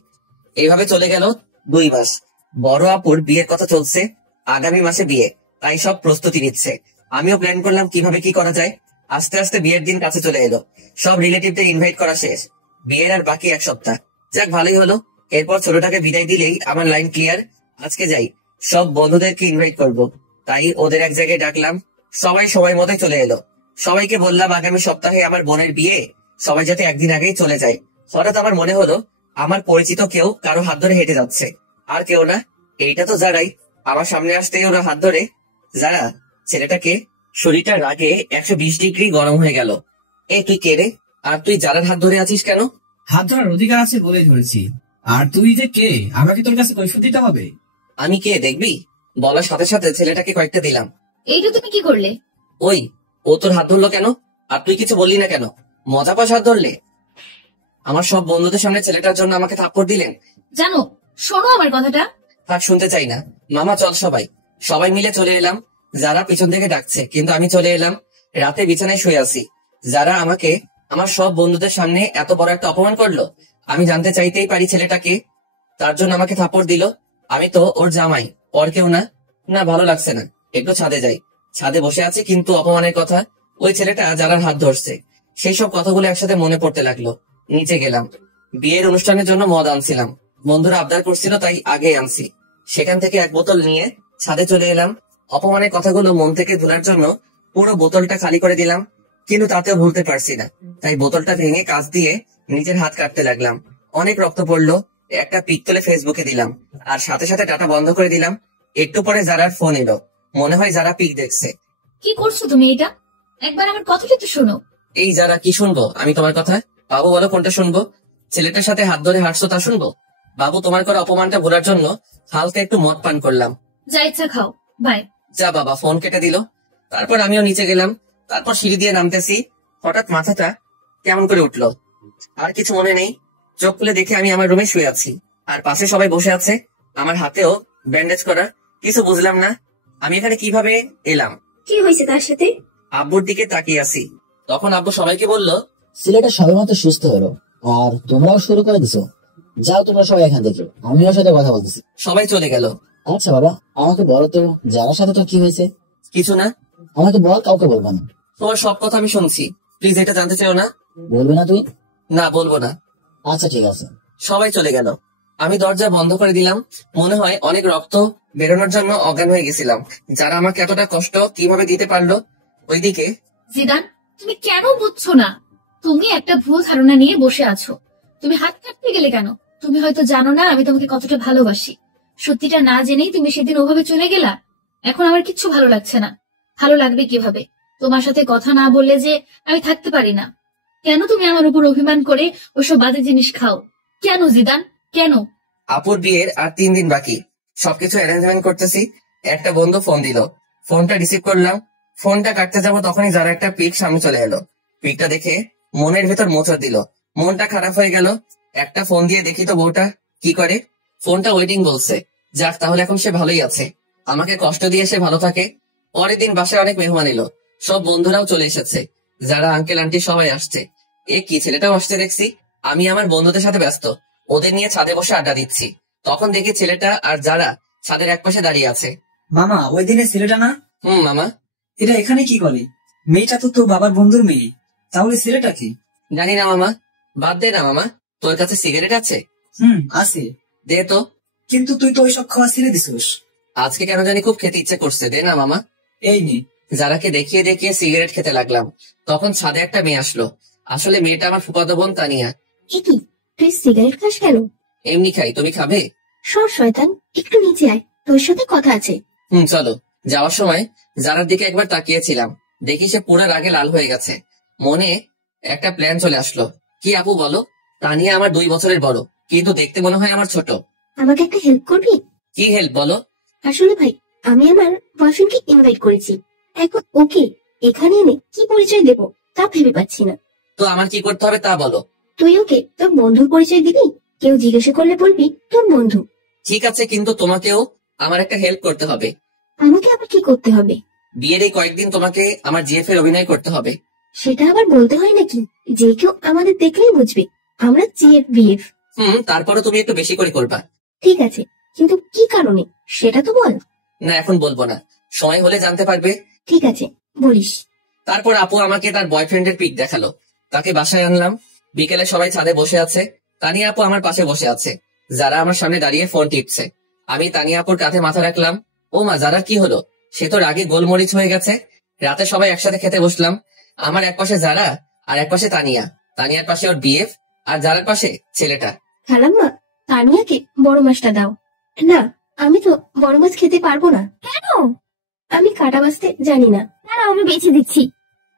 এইভাবে চলে গেল 2 মাস। বড় আপুর বিয়ের কথা চলছে, আগামী মাসে বিয়ে, তাই সব প্রস্তুতি নিচ্ছে। আমিও প্ল্যান করলাম কিভাবে কি করা যায়। আস্তে আস্তে বিয়ের দিন কাছে চলে এলো। সব রিলেটিভদের ইনভাইট করা শেষ। বিয়ের আর বাকি 1 সপ্তাহ। যাক, ভালোই হলো। এরপর ছোটটাকে বিদায় দিলেই আমার লাইন ক্লিয়ার। আজকে যাই, সব বন্ধুদেরকে ইনভাইট করব। তাই ওদের এক জায়গায় ডাকলাম। সবাই সময় মতোই চলে এলো। সবাইকে বললাম আগামী সপ্তাহে আমার বোনের বিয়ে, সবাই যাতে একদিন আগেই চলে যায়। হঠাৎ আমার মনে হলো আমার পরিচিত কেউ কারো হাত ধরে হেঁটে যাচ্ছে। আর কেউ না, এইটা তো যারাই। আমার সামনে আসতেই ওরা হাত ধরে। যারা, ছেলেটাকে। শরীরটা রাগে 120 ডিগ্রি গরম হয়ে গেল। এ তুই কে রে? আর তুই যারার হাত ধরে আছিস কেন? হাত ধরার অধিকার আছে বলেই ধরেছি। আর তুই যে কে, আমাকে তোর কাছে কৈফিয়ত দিতে হবে? আমি কে দেখবি? বলার সাথে সাথে ছেলেটাকে কয়েকটা দিলাম। এইটা তুমি কি করলে? ওই, ও তোর হাত ধরলো কেন? আর তুই কিছু বললি না কেন? মজা পাস হাত ধরলে? আমার সব বন্ধুদের সামনে ছেলেটার জন্য আমাকে থাপ্পড় দিলেন। জানো, শোনো আমার কথাটা। থাক, শুনতে চাই না। মামা চল, সবাই মিলে চলে এলাম। যারা পিছন থেকে ডাকছে, কিন্তু আমি চলে এলাম। রাতে বিছানায় শুয়ে আছি। যারা আমাকে আমার সব বন্ধুদের সামনে এত বড় একটা অপমান করলো। আমি জানতে চাইতেই পারি ছেলেটাকে, তার জন্য আমাকে থাপ্পড় দিল। আমি তো ওর জামাই, ওর কেউ না। না, ভালো লাগছে না। একটু ছাদে যাই। ছাদে বসে আছি, কিন্তু অপমানের কথা, ওই ছেলেটা যারার হাত ধরছে, সেই সব কথাগুলো একসাথে মনে পড়তে লাগলো। নিচে গেলাম। বিয়ের অনুষ্ঠানের জন্য মদ আনছিলাম। বন্ধুরা আবদার করছিল, তাই আগে আনছি। সেখান থেকে 1 বোতল নিয়ে ছাদে চলে এলাম। অপমানের কথাগুলো মন থেকে ধুলার জন্য পুরো বোতলটা খালি করে দিলাম, কিন্তু তাতেও ভুলতে পারছি না। তাই বোতলটা ভেঙে কাঁচ দিয়ে নিজের হাত কাটতে লাগলাম। অনেক রক্ত পড়লো। একটা পিক তুলে ফেসবুকে দিলাম, আর সাথে সাথে ডাটা বন্ধ করে দিলাম। একটু পরে যারার ফোন এলো। মনে হয় যারা পিক দেখছে। কি করছো তুমি এটা? একবার আমার কথাটা তো শোনো। এই যারা, কি শুনবো আমি তোমার কথা? বাবু বলো, কোনটা শুনবো? ছেলেটার সাথে হাত ধরে হাঁটছো তা শুনবো? বাবু, তোমার করা অপমানটা ভোলার জন্য হালকা একটু মদ পান করলাম। যা ইচ্ছা খাও, বাই। যা বাবা, ফোন কেটে দিল। তারপর আমিও নিচে গেলাম। তারপর সিঁড়ি দিয়ে নামতেছি, হঠাৎ মাথাটা কেমন করে উঠলো। আর কিছু মনে নেই। চোখ খুলে দেখে আমি আমার রুমে শুয়ে আছি, আর পাশে সবাই বসে আছে। আমার হাতেও ব্যান্ডেজ করা। কিছু বুঝলাম না আমি এখানে কিভাবে এলাম। কি হয়েছে তার সাথে? আব্বুর দিকে তাকিয়ে আছি। তখন আব্বু সবাইকে বলল, ছেলেটা সবেমাত্র সুস্থ হলো, আর তোমরাও শুরু করে দিছো। যাও তোমরা সবাই এখান থেকে, আমি ওর সাথে কথা বলতেছি। সবাই চলে গেল। আচ্ছা বাবা, আমাকে বলো তো, যারার সাথে তো কি হয়েছে? কিছু না। আমাকে বল, কাউকে বলবো না। তোমার সব কথা আমি শুনছি, প্লিজ এটা জানতে চাও না? বলবে না তুই? না, বলবো না। আচ্ছা ঠিক আছে। সবাই চলে গেল। আমি দরজা বন্ধ করে দিলাম। মনে হয় অনেক রক্ত বেরোনোর জন্য অজ্ঞান হয়ে গেছিলাম। যারা আমাকে এতটা কষ্ট কিভাবে দিতে পারলো। ওইদিকে জিদান, তুমি কেন বুঝছো না? তুমি একটা ভুল ধারণা নিয়ে বসে আছো। তুমি হাত কাটতে গেলে কেন? তুমি হয়তো জানো না আমি তোমাকে কতটা ভালোবাসি। সত্যিটা না জেনেই তুমি সেদিন ওভাবে চলে গেলা। এখন আমার কিচ্ছু ভালো লাগছে না। ভালো লাগবে কিভাবে? তোমার সাথে কথা না বললে যে আমি থাকতে পারি না। কেন তুমি আমার উপর অভিমান করে ওইসব বাজে জিনিস খাও? কেন জিদান, কেন? আপুর বিয়ের আর 3 দিন বাকি। সবকিছু অ্যারেঞ্জমেন্ট করতেছি। একটা বন্ধু ফোন দিল। ফোনটা রিসিভ করলাম। ফোনটা কাটতে যাবো, তখনই যারা একটা পিক সামনে চলে এলো। পিকটা দেখে মনের ভেতর মোচড় দিল। মনটা খারাপ হয়ে গেল। একটা ফোন দিয়ে দেখি তো বউটা কি করে। ফোনটা ওয়েটিং বলছে। যাক, তাহলে এখন সে ভালোই আছে। আমাকে কষ্ট দিয়ে সে ভালো থাকে। পরের দিন বাসায় অনেক মেহমান এলো। সব বন্ধুরাও চলে এসেছে। যারা আঙ্কেল আন্টি সবাই আসছে। এ কি, ছেলেটাও আসছে দেখছি। আমি আমার বন্ধুদের সাথে ব্যস্ত। ওদের নিয়ে ছাদে বসে আড্ডা দিচ্ছি। তখন দেখি ছেলেটা আর যারা ছাদের একপাশে দাঁড়িয়ে আছে। মামা, ওই দিনের ছেলেটা না? মামা। এটা এখানে কি করে? মেয়েটা তো তোর বাবার বন্ধুর মেয়ে। তাহলে ছেলেটা কি? জানি না মামা, বাদ দে না মামা। তোর কাছে সিগারেট আছে? আছে। দে তো। কিন্তু তুই তো ওইসব খাওয়া ছেড়ে দিছিস। আজকে কেন জানি খুব খেতে ইচ্ছে করছে। দে না মামা। এই নে। যারাকে দেখিয়ে দেখিয়ে সিগারেট খেতে লাগলাম। তখন ছাদে একটা মেয়ে আসলো। আসলে মেয়েটা আমার ফুফাতো বোন তানিয়া। কি তুই সিগারেট খাস কেন? এমনি খাই, তুমি খাবে? সর শয়তান, একটু নিচে আয়, তোর সাথে কথা আছে। চলো। যাওয়ার সময় যারার দিকে একবার তাকিয়েছিলাম, দেখি সে পুরো রাগে লাল হয়ে গেছে। মনে একটা প্ল্যান চলে আসলো। কি আপু বলো? তানিয়া আমার 2 বছরের বড়, কিন্তু দেখতে মনে হয় আমার ছোট। আমাকে একটা হেল্প করবি? কি হেল্প বলো? আসলে ভাই, আমি আমার বয়ফ্রেন্ডকে ইনভাইট করেছি। এখন ওকে এখানে এনে কি পরিচয় দেব? তা ভেবে পাচ্ছি না। তো আমার কি করতে হবে তা বলো। তুই ওকে তোর বন্ধুর পরিচয় দিবি? কেউ জিজ্ঞাসা করলে বলবি তোর বন্ধু। ঠিক আছে, কিন্তু তোমাকেও আমার একটা হেল্প করতে হবে। আমাকে আবার কি করতে হবে? বিয়ের এই কয়েকদিন তোমাকে আমার জিএফ এর অভিনয় করতে হবে। সেটা আবার বলতে হয় নাকি? যে কেউ আমাদের দেখলেই বুঝবে আমরা জিএফ বিএফ। তারপরও তুমি একটু বেশি করে করবা। ঠিক আছে, কিন্তু কি কারণে সেটা তো বল। না, এখন বলবো না, সময় হলে জানতে পারবে। ঠিক আছে, বলিস। তারপর আপু আমাকে তার বয়ফ্রেন্ডের পিক দেখালো। তাকে বাসায় আনলাম। বিকেলে সবাই ছাদে বসে আছে। তানিয়া আপু আমার পাশে বসে আছে। যারা আমার সামনে দাঁড়িয়ে ফোন টিপছে। আমি তানিয়া আপুর কাঁধে মাথা রাখলাম। ও মা, যারা কি হলো? সে তো রাগে গোলমরিচ হয়ে গেছে। রাতে সবাই একসাথে খেতে বসলাম। আমার এক পাশে যারা আর এক পাশে তানিয়া। তানিয়ার পাশে ওর বিএফ আর যারার পাশে ছেলেটা। খালাম্মা, তানিয়াকে বড় মাছটা দাও। না, আমি তো বড় মাছ খেতে পারবো না। কেন? আমি কাটা বাছতে জানি না। দাঁড়াও, আমি বেছে দিচ্ছি।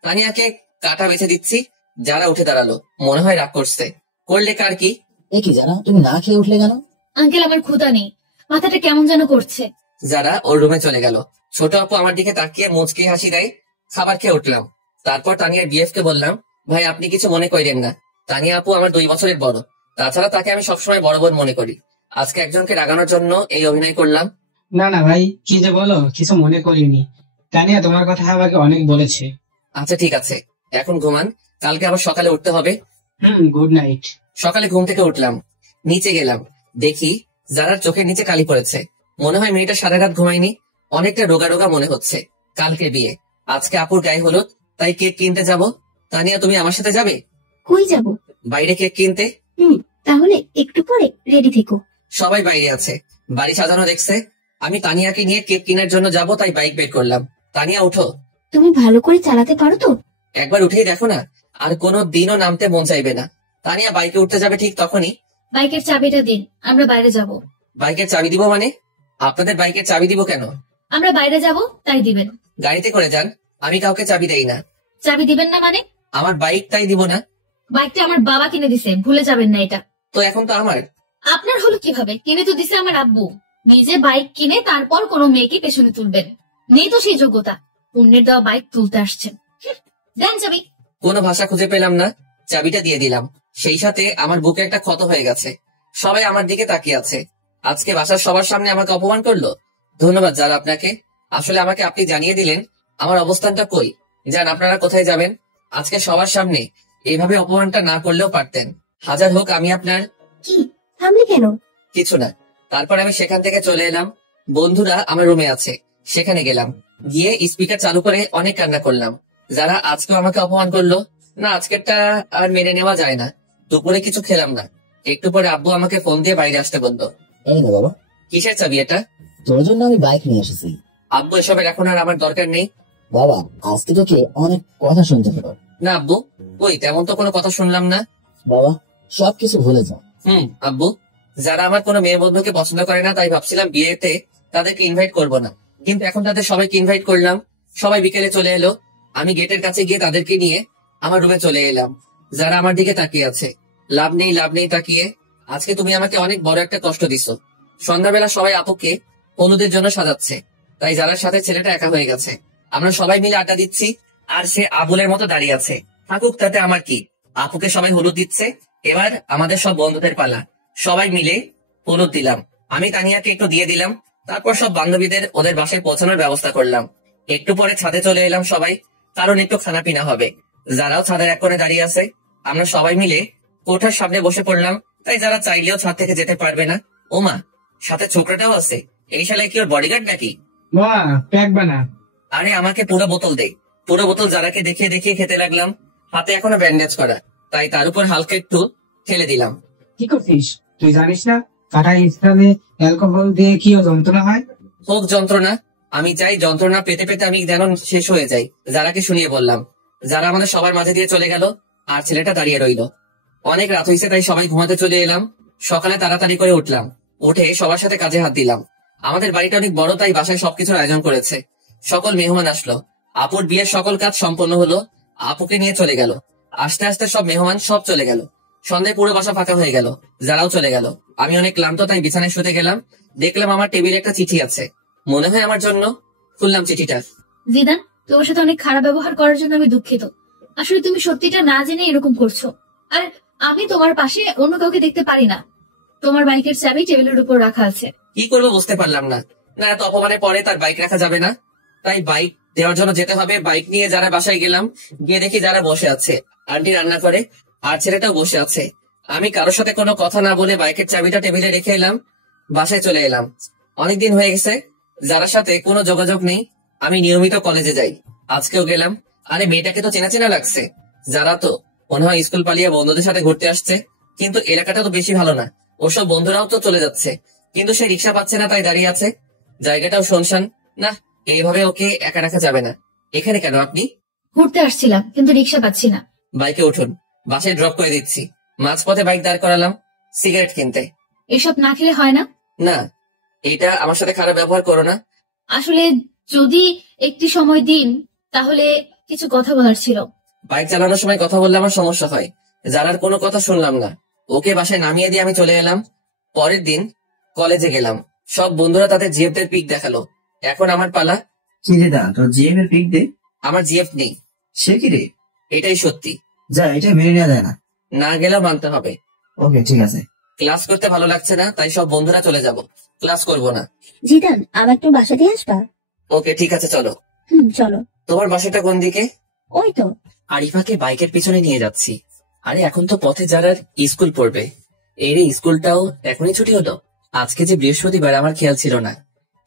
তানিয়াকে কাটা বেছে দিচ্ছি। যারা উঠে দাঁড়ালো, মনে হয় রাগ করছে। করলে কার কি? এ কি জানা, তুমি না খেয়ে উঠলে কেন? আঙ্কেল, আমার ক্ষুধা নেই, মাথাটা কেমন যেন করছে। যারা ওর রুমে চলে গেল। ছোট আপু আমার দিকে তাকিয়ে মুচকি হাসি দেয়। খাবার খেয়ে উঠলাম। তারপর তানিয়ার বিএফ কে বললাম, ভাই আপনি কিছু মনে করেন না। তানিয়া আপু আমার 2 বছরের বড়। তাছাড়া তাকে আমি সবসময় বড় বোন মনে করি। আজকে একজনকে রাগানোর জন্য এই অভিনয় করলাম। না না ভাই, কি যে বলো, কিছু মনে করিনি। তানিয়া তোমার কথা আমাকে অনেক বলেছে। আচ্ছা ঠিক আছে, এখন ঘুমান, কালকে আবার সকালে উঠতে হবে। Good night. সকালে ঘুম থেকে উঠলাম, নিচে গেলাম, দেখি যারার চোখের নিচে কালি পড়েছে। মনে হয় মেয়েটা সারা রাত ঘুমায়নি। অনেকটা রোগা রোগা মনে হচ্ছে। কালকে বিয়ে, আজকে আপুর গায়ে হলুদ, তাই কেক কিনতে যাব। তানিয়া, তুমি আমার সাথে যাবে? কই যাব? বাইরে কেক কিনতে। তাহলে একটু পরে রেডি থেকো। সবাই বাইরে আছে, বাড়ি সাজানো দেখছে। আমি তানিয়াকে নিয়ে কেক কেনার জন্য যাব, তাই বাইক বের করলাম। তানিয়া উঠো। তুমি ভালো করে চালাতে পারো তো? একবার উঠেই দেখো না, আর কোনো দিনও নামতে মন চাইবে না। তানিয়া বাইকে উঠতে যাবে ঠিক তখনই। বাইকের চাবিটা দিন, আমরা বাইরে যাব। বাইকের চাবি দিব মানে? আপনাদের বাইকের চাবি দিব কেন? আমরা বাইরে যাব, তাই দিবেন। গাড়িতে করে যান, আমি কাউকে চাবি দেই না। চাবি দিবেন না মানে? আমার বাইক, তাই দিব না। বাইকটা আমার বাবা কিনে দিছে, ভুলে যাবেন না এটা। তো এখন তো আমার। আপনার হলো কিভাবে? কিনে তো দিছে আমার আব্বু। নিজে বাইক কিনে তারপর কোনো মেয়েকে পেছনে তুলবেন, নেই তো সেই যোগ্যতা। অন্যের দেওয়া বাইক তুলতে আসছেন। দেন চাবি। কোনো ভাষা খুঁজে পেলাম না, চাবিটা দিয়ে দিলাম। সেই সাথে আমার বুকে একটা ক্ষত হয়ে গেছে। সবাই আমার দিকে তাকিয়ে আছে। আজকে বাসার সবার সামনে আমাকে অপমান করলো। ধন্যবাদ যারা আপনাকে। আসলে আমাকে আপনি জানিয়ে দিলেন আমার অবস্থানটা কই। যান, আপনারা কোথায় যাবেন? আজকে সবার সামনে এইভাবে অপমানটা না করলেও পারতেন। হাজার হোক আমি আপনার। কি থামলি কেন? কিছু না। তারপর আমি সেখান থেকে চলে এলাম। বন্ধুরা আমার রুমে আছে, সেখানে গেলাম। গিয়ে স্পিকার চালু করে অনেক কান্না করলাম। যারা আজকে আমাকে অপমান করলো, না আজকেরটা আর মেনে নেওয়া যায় না। দুপুরে কিছু খেলাম না। একটু পরে আব্বু আমাকে ফোন দিয়ে বাইরে আসতে বললো। এই না বাবা, কিসের চাবি এটা? তোর জন্য আমি বাইক নিয়ে এসেছি। আব্বু, এসবের এখন আর আমার দরকার নেই। বাবা, আজকে তোকে অনেক কথা শুনতে হবে। না আব্বু, ওই তেমন তো কোনো কথা শুনলাম না। বাবা, সবকিছু ভুলে যাও। আব্বু, যারা আমার কোনো মেয়ে বন্ধুকে পছন্দ করে না, তাই ভাবছিলাম বিয়েতে তাদেরকে ইনভাইট করব না, কিন্তু এখন তাদের সবাইকে ইনভাইট করলাম। সবাই বিকেলে চলে এলো। আমি গেটের কাছে গিয়ে তাদেরকে নিয়ে আমার রুমে চলে এলাম। যারা আমার দিকে তাকিয়ে আছে। লাভ নেই তাকিয়ে। আজকে তুমি আমাকে অনেক বড় একটা কষ্ট দিছো। সন্ধ্যাবেলা সবাই আপুকে হলুদের জন্য সাজাচ্ছে, তাই যারার সাথে ছেলেটা একা হয়ে গেছে। আমরা সবাই মিলে আড্ডা দিচ্ছি, আর সে আবুলের মতো দাঁড়িয়ে আছে। থাকুক, তাতে আমার কি। আপুকে সবাই হলুদ দিচ্ছে। এবার আমাদের সব বন্ধুদের পালা। সবাই মিলে হলুদ দিলাম। আমি তানিয়াকে একটু দিয়ে দিলাম। তারপর সব বান্ধবীদের ওদের বাসায় পৌঁছানোর ব্যবস্থা করলাম। একটু পরে ছাদে চলে এলাম সবাই, কারণ একটু খানা পিনা হবে। যারাও ছাদের এক কোণে দাঁড়িয়ে আছে। আমরা সবাই মিলে কোঠার সামনে বসে পড়লাম, তাই যারা চাইলেও ছাদ থেকে যেতে পারবে না। ওমা, সাথে ছোকরাটাও আছে। এই শালায় কি ওর বডিগার্ড নাকি? মা, প্যাক বানা। আরে আমাকে পুরো বোতল দে। পুরো বোতল যারাকে দেখিয়ে দেখিয়ে খেতে লাগলাম। হাতে এখনো ব্যান্ডেজ করা, তাই তার উপর হালকা একটু ঠেলে দিলাম। কি করছিস তুই? জানিস না কাটা স্থানে অ্যালকোহল দিয়ে কি যন্ত্রণা হয়? হোক যন্ত্রণা, আমি চাই যন্ত্রণা পেতে পেতে আমি যেন শেষ হয়ে যাই। যারাকে শুনিয়ে বললাম। যারা আমাদের সবার মাঝে দিয়ে চলে গেল, আর ছেলেটা দাঁড়িয়ে রইল। অনেক রাত হয়েছে, তাই সবাই ঘুমাতে চলে এলাম। সকালে তাড়াতাড়ি করে উঠলাম। উঠে সবার সাথে কাজে হাত দিলাম। আমাদের বাড়িটা অনেক বড়, তাই বাসায় সবকিছুর আয়োজন করেছে। সকল মেহমান আসলো। আপুর বিয়ের সকল কাজ সম্পন্ন হলো। আপুকে নিয়ে চলে গেল। আস্তে আস্তে সব মেহমান সব চলে গেল। সন্ধ্যায় পুরো বাসা ফাঁকা হয়ে গেল। যারাও চলে গেল। আমি অনেক ক্লান্ত, তাই বিছানায় শুতে গেলাম। দেখলাম আমার টেবিলে একটা চিঠি আছে। মনে হয় আমার জন্য। খুললাম চিঠিটা। জিদান, তোমার সাথে অনেক খারাপ ব্যবহার করার জন্য আমি দুঃখিত। আসলে তুমি সত্যিটা না জেনে এরকম করছো। আর আমি তোমার পাশে অন্য কাউকে দেখতে পারি না। তোমার বাইকের চাবি টেবিলের উপর রাখা আছে। কি করবো বুঝতে পারলাম না। না, এত অপমানের পরে তার বাইক রাখা যাবে না, তাই বাইক দেওয়ার জন্য যেতে হবে। বাইক নিয়ে যারা বাসায় গেলাম, গিয়ে দেখি যারা বসে আছে, আন্টি রান্না করে আর ছেলেটাও বসে আছে। আমি কারোর সাথে কোনো কথা না বলে বাইকের চাবিটা টেবিলে রেখে এলাম, বাসায় চলে এলাম। অনেকদিন হয়ে গেছে যারার সাথে কোনো যোগাযোগ নেই। আমি নিয়মিত কলেজে যাই, আজকেও গেলাম। আরে মেয়েটাকে তো চেনা চেনা লাগছে। যারা তো মনে হয় স্কুল পালিয়ে বন্ধুদের সাথে ঘুরতে আসছে, কিন্তু এলাকাটা তো বেশি ভালো না। ওসব বন্ধুরাও তো চলে যাচ্ছে, কিন্তু সে রিক্সা পাচ্ছে না, তাই দাঁড়িয়ে আছে। জায়গাটাও শুনশান। না, এইভাবে ওকে একা রাখা যাবে না। এখানে কেন আপনি? ঘুরতে আসছিলাম, কিন্তু রিক্সা পাচ্ছি না। বাইকে উঠুন, বাসায় ড্রপ করে দিচ্ছি। মাঝপথে বাইক দাঁড় করালাম সিগারেট কিনতে। এসব না খেলে হয় না। না, এটা আমার সাথে খারাপ ব্যবহার করো না। আসলে যদি একটি সময় দিন, তাহলে কিছু কথা বলার ছিল। বাইক চালানোর সময় কথা বললে আমার সমস্যা হয়। যারার কোনো কথা শুনলাম না, ওকে বাসায় নামিয়ে দিয়ে আমি চলে এলাম। পরের দিন কলেজে গেলাম, সব বন্ধুরা তাদের জিএফ এর পিক দেখালো। এখন আমার পালা। কি রে দা, তোর জিএম এর পিক দে। আমার জিএফ নেই। সে কি রে? এটাই সত্যি। যা, এটা মেনে নেওয়া যায় না। না গেলেও মানতে হবে। ওকে, ঠিক আছে। ক্লাস করতে ভালো লাগছে না, তাই সব বন্ধুরা চলে যাব। ক্লাস করব না। জিদান, আমার একটু বাসা দিয়ে আসবা? ওকে, ঠিক আছে, চলো। চলো। তোমার বাসাটা কোন দিকে? ওই তো। আরিফাকে বাইকের পিছনে নিয়ে যাচ্ছি। আরে এখন তো পথে যারার স্কুল পড়বে। এর স্কুলটাও এখনই ছুটি হলো। আজকে যে বৃহস্পতিবার, আমার খেয়াল ছিল না।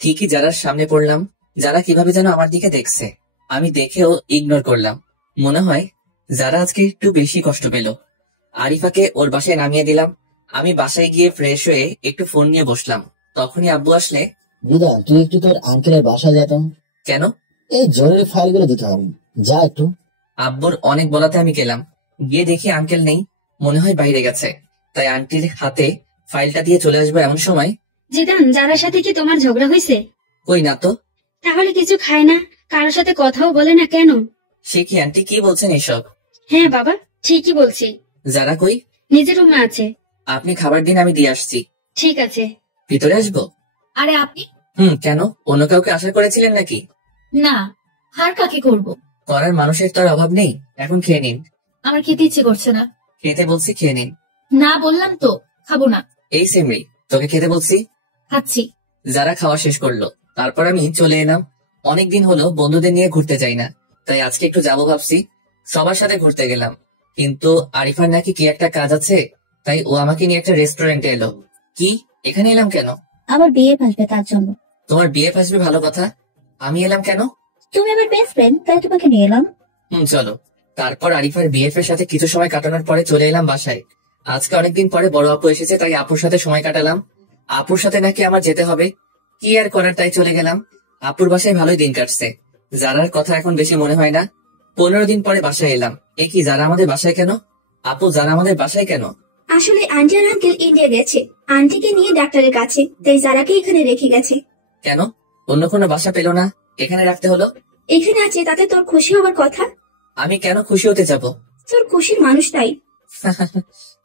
ঠিকই যারার সামনে পড়লাম। যারা কিভাবে যেন আমার দিকে দেখছে, আমি দেখেও ইগনোর করলাম। মনে হয় যারা আজকে একটু বেশি কষ্ট পেল। আরিফাকে ওর বাসায় নামিয়ে দিলাম। আমি বাসায় গিয়ে ফ্রেশ হয়ে একটু ফোন নিয়ে বসলাম। তখনই আব্বু আসলে। দিদা, তুই একটু তোর আঙ্কেলের বাসায় যা তো। কেন? এই জরুরি ফাইলগুলো দিতে হবে, যা একটু। আব্বুর অনেক বলাতে আমি গেলাম। গিয়ে দেখি আঙ্কেল নেই, মনে হয় বাইরে গেছে। তাই আন্টির হাতে ফাইলটা দিয়ে চলে আসবো এমন সময়। জিদান, যারার সাথে কি তোমার ঝগড়া হয়েছে? কই না তো। তাহলে কিছু খায় না, কারোর সাথে কথাও বলে না কেন? সে কি আন্টি, কি বলছেন এসব? হ্যাঁ বাবা, ঠিকই বলছি। যারা কই? নিজের রুমে আছে। আপনি খাবার দিন, আমি দিয়ে আসছি। ঠিক আছে। ভিতরে আসবো? আরে আপনি? কেন, অন্য কাউকে আশা করেছিলেন নাকি? না, আর কাকে করব? করার মানুষের তো আর অভাব নেই। এখন খেয়ে নিন। আমার খেতে ইচ্ছে করছে না। খেতে বলছি, খেয়ে নিন। না বললাম তো, খাবো না। এই সিমরি, তোকে খেতে বলছি। খাচ্ছি। যারা খাওয়া শেষ করলো, তারপর আমি চলে এলাম। অনেকদিন হলো বন্ধুদের নিয়ে ঘুরতে যাই না, তাই আজকে একটু যাবো ভাবছি। সবার সাথে ঘুরতে গেলাম, কিন্তু আরিফার নাকি কি একটা কাজ আছে, তাই ও আমাকে নিয়ে একটা রেস্টুরেন্টে এলো। কি, এখানে এলাম কেন? আমার বিয়ে আসবে, তার জন্য। তোমার বিয়ে আসবে, ভালো কথা। আমি এলাম কেন? তুমি আমার বেস্ট ফ্রেন্ড, তাই তোমাকে নিয়ে এলাম। চলো। তারপর আরিফার বিএফ এর সাথে কিছু সময় কাটানোর পরে চলে এলাম বাসায়। আজকে অনেকদিন পরে বড় আপু এসেছে, তাই আপুর সাথে সময় কাটালাম। আপুর সাথে নাকি আমার যেতে হবে, কি আর করার, তাই চলে গেলাম। আপুর বাসায় ভালোই দিন কাটছে। যারার কথা এখন বেশি মনে হয় না। 15 দিন পরে বাসায় এলাম। এ কি, যারা আমাদের বাসায় কেন? আপু, যারা আমাদের বাসায় কেন? আসলে আন্টি আর আঙ্কেল ইন্ডিয়া গেছে, আন্টিকে নিয়ে ডাক্তারের কাছে, তাই যারাকে এখানে রেখে গেছে। কেন, অন্য কোনো বাসা পেলো না, এখানে রাখতে হলো? এখানে আছে, তাতে তোর খুশি হবার কথা। আমি কেন খুশি হতে যাব? তোর খুশির মানুষ তাই।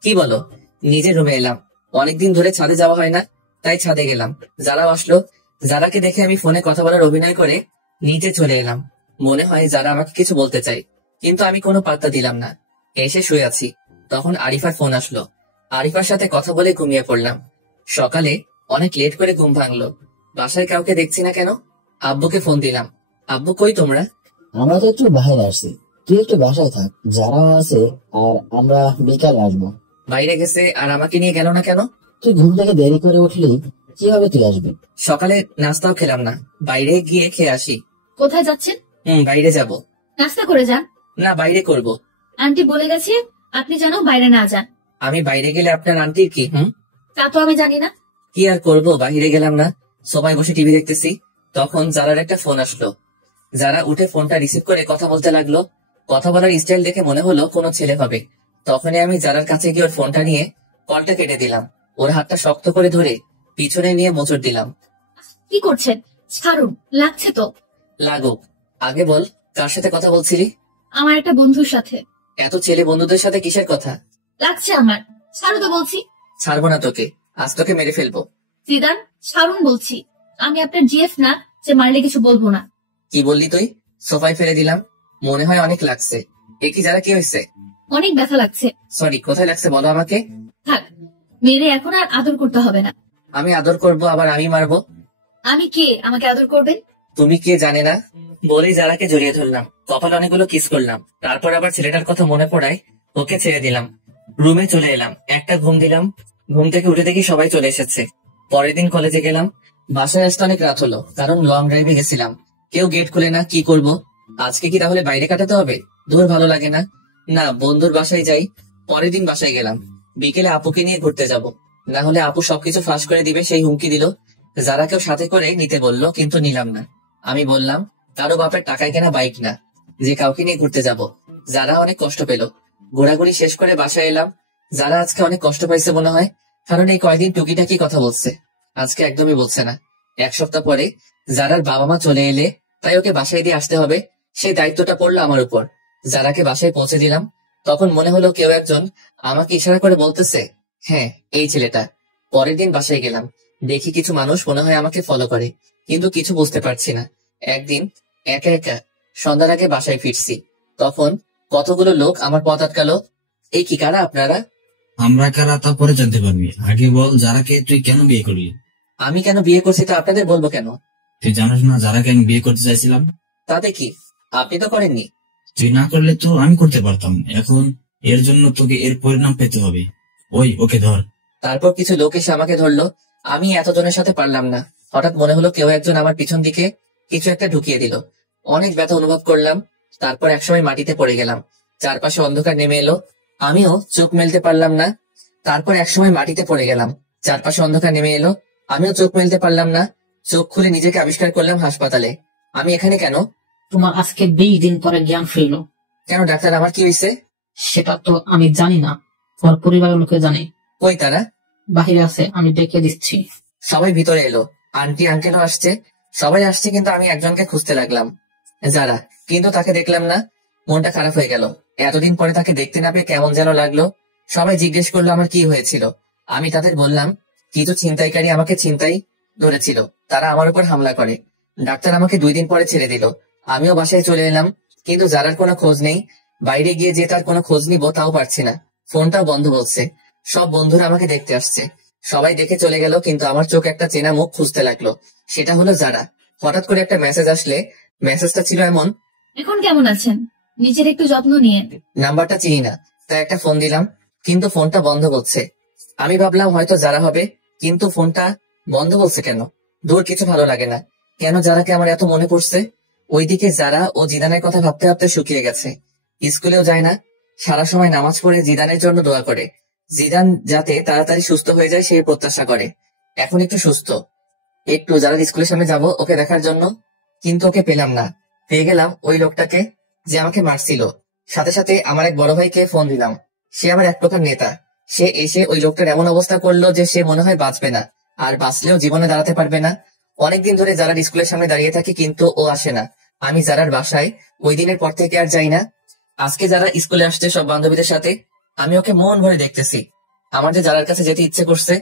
কি বলো? নিজের রুমে এলাম। অনেকদিন ধরে ছাদে যাওয়া হয় না, তাই ছাদে গেলাম। যারাও আসলো, যারাকে দেখে আমি ফোনে কথা বলার অভিনয় করে নিচে চলে এলাম। মনে হয় যারা আমাকে কিছু বলতে চাই, কিন্তু আমি কোনো পাত্তা দিলাম না। এসে শুয়ে আছি, তখন আরিফার ফোন আসলো। আরিফার সাথে কথা বলে ঘুমিয়ে পড়লাম। সকালে অনেক লেট করে ঘুম ভাঙলো। বাসায় কাউকে দেখছি না কেন। আব্বুকে ফোন দিলাম। আব্বু, কই তোমরা? আমরা তো একটু বাইরে আসছি, তুই একটু বাসায় থাক, যারা আছে আর আমরা বিকালে আসবো। বাইরে গেছে আর আমাকে নিয়ে গেল না কেন? তুই ঘুম থেকে দেরি করে উঠলি, কিভাবে তুই আসবি? সকালে নাস্তাও খেলাম না, বাইরে গিয়ে খেয়ে আসি। কোথায় যাচ্ছেন? বাইরে যাব। নাস্তা করে যান। না, বাইরে করব। আন্টি বলে গেছে আপনি যেন বাইরে না যান। আমি বাইরে গেলে আপনার আন্টির কি? তা তো আমি জানি না। কি আর করব, বাইরে গেলাম না, সবাই বসে টিভি দেখতেছি। তখন যারার একটা ফোন আসলো। যারা উঠে ফোনটা রিসিভ করে কথা বলতে লাগলো। কথা বলার স্টাইল দেখে মনে হলো কোনো ছেলে হবে। তখনই আমি যারার কাছে গিয়ে ওর ফোনটা নিয়ে কলটা কেটে দিলাম। ওর হাতটা শক্ত করে ধরে পিছনে নিয়ে মোচড় দিলাম। কি করছেন? ছাড়ুন, লাগছে তো। লাগুক, আগে বল কার সাথে কথা বলছিলি? আমার একটা বন্ধুর সাথে। এত ছেলে বন্ধুদের সাথে কিসের কথা? লাগছে আমার, ছাড়ো তো বলছি। ছাড়বো না তোকে, আজ তোকে মেরে ফেলবো। জিদান, ছাড়ুন বলছি। আমি আপনার জিএফ না যে মারলে কিছু বলবো না। কি বললি তুই? সোফায় ফেলে দিলাম। মনে হয় অনেক লাগছে। এ কি যারা কি হয়েছে? অনেক ব্যথা লাগছে। সরি, কোথায় লাগছে বলো আমাকে। থাক, মেরে এখন আর আদর করতে হবে না। আমি আদর করব আবার আমি মারবো? আমি কে আমাকে আদর করবেন? তুমি কে জানে না বলেই যারাকে জড়িয়ে ধরলাম, কপাল অনেকগুলো কিস করলাম, তারপর আবার ছেলেটার কথা মনে পড়ায় ওকে ছেড়ে দিলাম। রুমে চলে এলাম, একটা ঘুম দিলাম। ঘুম থেকে উঠে দেখি সবাই চলে এসেছে। পরের দিন কলেজে গেলাম। বাসায় আসতে অনেক রাত হলো, কারণ লং ড্রাইভে গেছিলাম। কেউ গেট খুলে না, কি করব? আজকে কি তাহলে বাইরে কাটাতে হবে? দূর ভালো লাগে না। না, বন্ধুর বাসায় যাই। পরের দিন বাসায় গেলাম। বিকেলে আপুকে নিয়ে ঘুরতে যাব, না হলে আপু সবকিছু ফাঁস করে দিবে সেই হুমকি দিল। যারা কেউ সাথে করে নিতে বললো, কিন্তু নিলাম না। আমি বললাম কারো বাপের টাকায় কেনা বাইক না যে কাউকে নিয়ে ঘুরতে যাব। যারা অনেক কষ্ট পেল। ঘোরাঘুরি শেষ করে বাসায় এলাম। যারা আজকে অনেক কষ্ট পাইছে মনে হয়, কারণ এই কয়দিন টুকিটাকি কথা বলছে, আজকে একদমই বলছে না। এক সপ্তাহ পরে যারার বাবা মা চলে এলে তাই ওকে বাসায় দিয়ে আসতে হবে, সেই দায়িত্বটা পড়লো আমার উপর। যারাকে বাসায় পৌঁছে দিলাম, তখন মনে হলো কেউ একজন আমাকে ইশারা করে বলতেছে, হ্যাঁ এই ছেলেটা। পরের দিন বাসায় গেলাম, দেখি কিছু মানুষ মনে হয় আমাকে ফলো করে, কিন্তু কিছু বুঝতে পারছি না। একদিন একা একা সন্ধ্যার আগে বাসায় ফিরছি, তখন কতগুলো লোক আমার পথ আটকালো। এই কি, কারা আপনারা? আমরা কারা তা পরে জানতে পারবি, আগে বল যারাকে তুই কেন বিয়ে করলি? আমি কেন বিয়ে করছি তা আপনাদের বলবো কেন? তুই জানিস না যারাকে আমি বিয়ে করতে চাইছিলাম? তাতে কি, আপনি তো করেননি। তুই না করলে তো আমি করতে পারতাম। এখন এর জন্য তোকে এর পরিণাম পেতে হবে। ওকে ধর। তারপর কিছু লোক এসে আমাকে ধরলো। আমি এতজনের সাথে পারলাম না। হঠাৎ মনে হলো কেউ একজন আমার পিছন দিকে কিছু একটা ঢুকিয়ে দিল। অনেক ব্যথা অনুভব করলাম। তারপর একসময় মাটিতে পড়ে গেলাম। চারপাশে অন্ধকার নেমে এলো, আমিও চোখ মেলতে পারলাম না। তারপর একসময় মাটিতে পড়ে গেলাম, চারপাশে অন্ধকার নেমে এলো, আমিও চোখ মেলতে পারলাম না। চোখ খুলে নিজেকে আবিষ্কার করলাম হাসপাতালে। আমি এখানে কেন? তোমার আজকে 20 দিন পরে জ্ঞান ফিরলো। কেন ডাক্তার, আমার কি হয়েছে? সেটা তো আমি জানি না, তোমার পরিবারের লোকে জানে। কই তারা? বাহিরে আছে, আমি ডেকে দিচ্ছি। সবাই ভিতরে এলো, আন্টি আঙ্কেলও আসছে, সবাই আসছে, কিন্তু আমি একজনকে খুঁজতে লাগলাম, যারা, কিন্তু তাকে দেখলাম না। মনটা খারাপ হয়ে গেল। এতদিন পরে তাকে দেখতে না পেয়ে কেমন যেন লাগলো। সবাই জিজ্ঞেস করলো আমার কি হয়েছিল। আমি তাদের বললাম কিছু ছিনতাইকারী আমাকে ছিনতাই ধরেছিল, তারা আমার উপর হামলা করে। ডাক্তার আমাকে 2 দিন পরে ছেড়ে দিল। আমিও বাসায় চলে এলাম, কিন্তু যারার কোনো খোঁজ নেই। বাইরে গিয়ে যে তার কোনো খোঁজ নিব তাও পারছি না, ফোনটাও বন্ধ বলছে। সব বন্ধুরা আমাকে দেখতে আসছে, সবাই দেখে চলে গেল, কিন্তু আমার চোখ একটা চেনা মুখ খুঁজতে লাগলো। সেটা হলো যারা। হঠাৎ করে একটা মেসেজ আসলে, মেসেজটা ছিল এমন, এখন কেমন আছেন, নিজের একটু যত্ন নিয়ে। নাম্বারটা চিনি না, তাই একটা ফোন দিলাম, কিন্তু ফোনটা বন্ধ বলছে। আমি ভাবলাম হয়তো যারা হবে, কিন্তু ফোনটা বন্ধ বলছে কেন? দূর, কিছু ভালো লাগে না। কেন যারাকে আমার এত মনে পড়ছে? ওইদিকে যারা ও জিদানের কথা ভাবতে ভাবতে শুকিয়ে গেছে। স্কুলেও যায় না, সারা সময় নামাজ পড়ে জিদানের জন্য দোয়া করে। জিদান যাতে তাড়াতাড়ি সুস্থ হয়ে যায় সেই প্রত্যাশা করে। এখন একটু সুস্থ, একটু যারা স্কুলের সামনে যাব ওকে দেখার জন্য, কিন্তু ওকে পেলাম না। পেয়ে গেলাম ওই লোকটাকে যে আমাকে মারছিল। সাথে সাথে আমার এক বড় ভাইকে ফোন দিলাম, সে আমার এক প্রকার নেতা। সে এসে ওই লোকটার এমন অবস্থা করলো যে সে মনে হয় বাঁচবে না, আর বাঁচলেও জীবনে দাঁড়াতে পারবে না। অনেকদিন ধরে যারা স্কুলের সামনে দাঁড়িয়ে থাকে, কিন্তু ও আসে না। আমি যারার বাসায় ওই দিনের পর থেকে আর যাই না। আজকে যারা স্কুলে আসছে সব বান্ধবীদের সাথে, আমি ওকে মন ভরে দেখতেছি। আমার যে যারার কাছে যেতে ইচ্ছে করছে,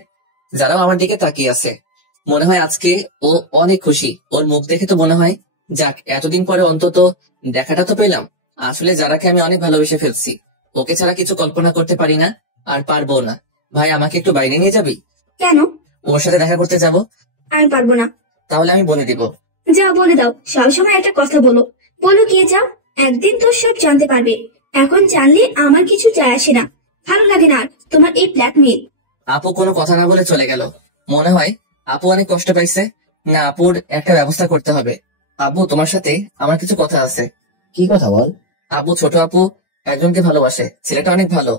যারাও আমার দিকে তাকিয়ে আছে। মনে হয় আজকে ও অনেক খুশি। ওর মুখ দেখে তো মনে হয় যাক, এতদিন পরে অন্তত দেখাটা তো পেলাম। আসলে যারাকে আমি অনেক ভালোবেসে ফেলছি, ওকে ছাড়া কিছু কল্পনা করতে পারি না, আর পারবো না। ভাই, আমাকে একটু বাইরে নিয়ে যাবি? কেন? ওর সাথে দেখা করতে যাব। আমি পারবো না। তাহলে আমি বলে দিব। যাও, বলে দাও। সবসময় একটা কথা বলো, বলো কে যাও। একদিন তো সব জানতে পারবে, এখন জানলে আমার কিছু যায় আসে না। ভালো লাগে না আর তোমার এই ব্ল্যাকমেল। আপু কোনো কথা না বলে চলে গেল। মনে হয় আপু অনেক কষ্ট পাইছে। না, আপুর একটা ব্যবস্থা করতে হবে। আপু, তোমার সাথে আমার কিছু কথা আছে। কি কথা বল? আপু, ছোট আপু একজনকে ভালোবাসে, ছেলেটা অনেক ভালো।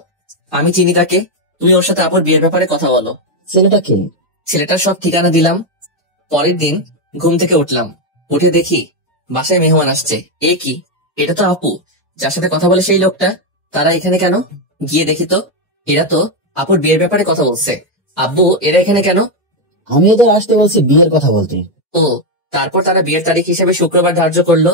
আমি চিনি তাকে। তুমি ওর সাথে আপুর বিয়ের ব্যাপারে কথা বলো। ছেলেটা কে? ছেলেটার সব ঠিকানা দিলাম। পরের দিন ঘুম থেকে উঠলাম, উঠে দেখি বাসায় মেহমান আসছে। এ কি, এটা তো আপু যার সাথে কথা বলে সেই লোকটা। তারা এখানে কেন? গিয়ে দেখি তো, এরা তো আপুর বিয়ের ব্যাপারে কথা বলছে। আব্বু, এরা এখানে কেন? আমি এদের আসতে বলছি বিয়ের কথা বলতে। ও, তারপর তারা বিয়ের তারিখ হিসেবে শুক্রবার ধার্য করলো।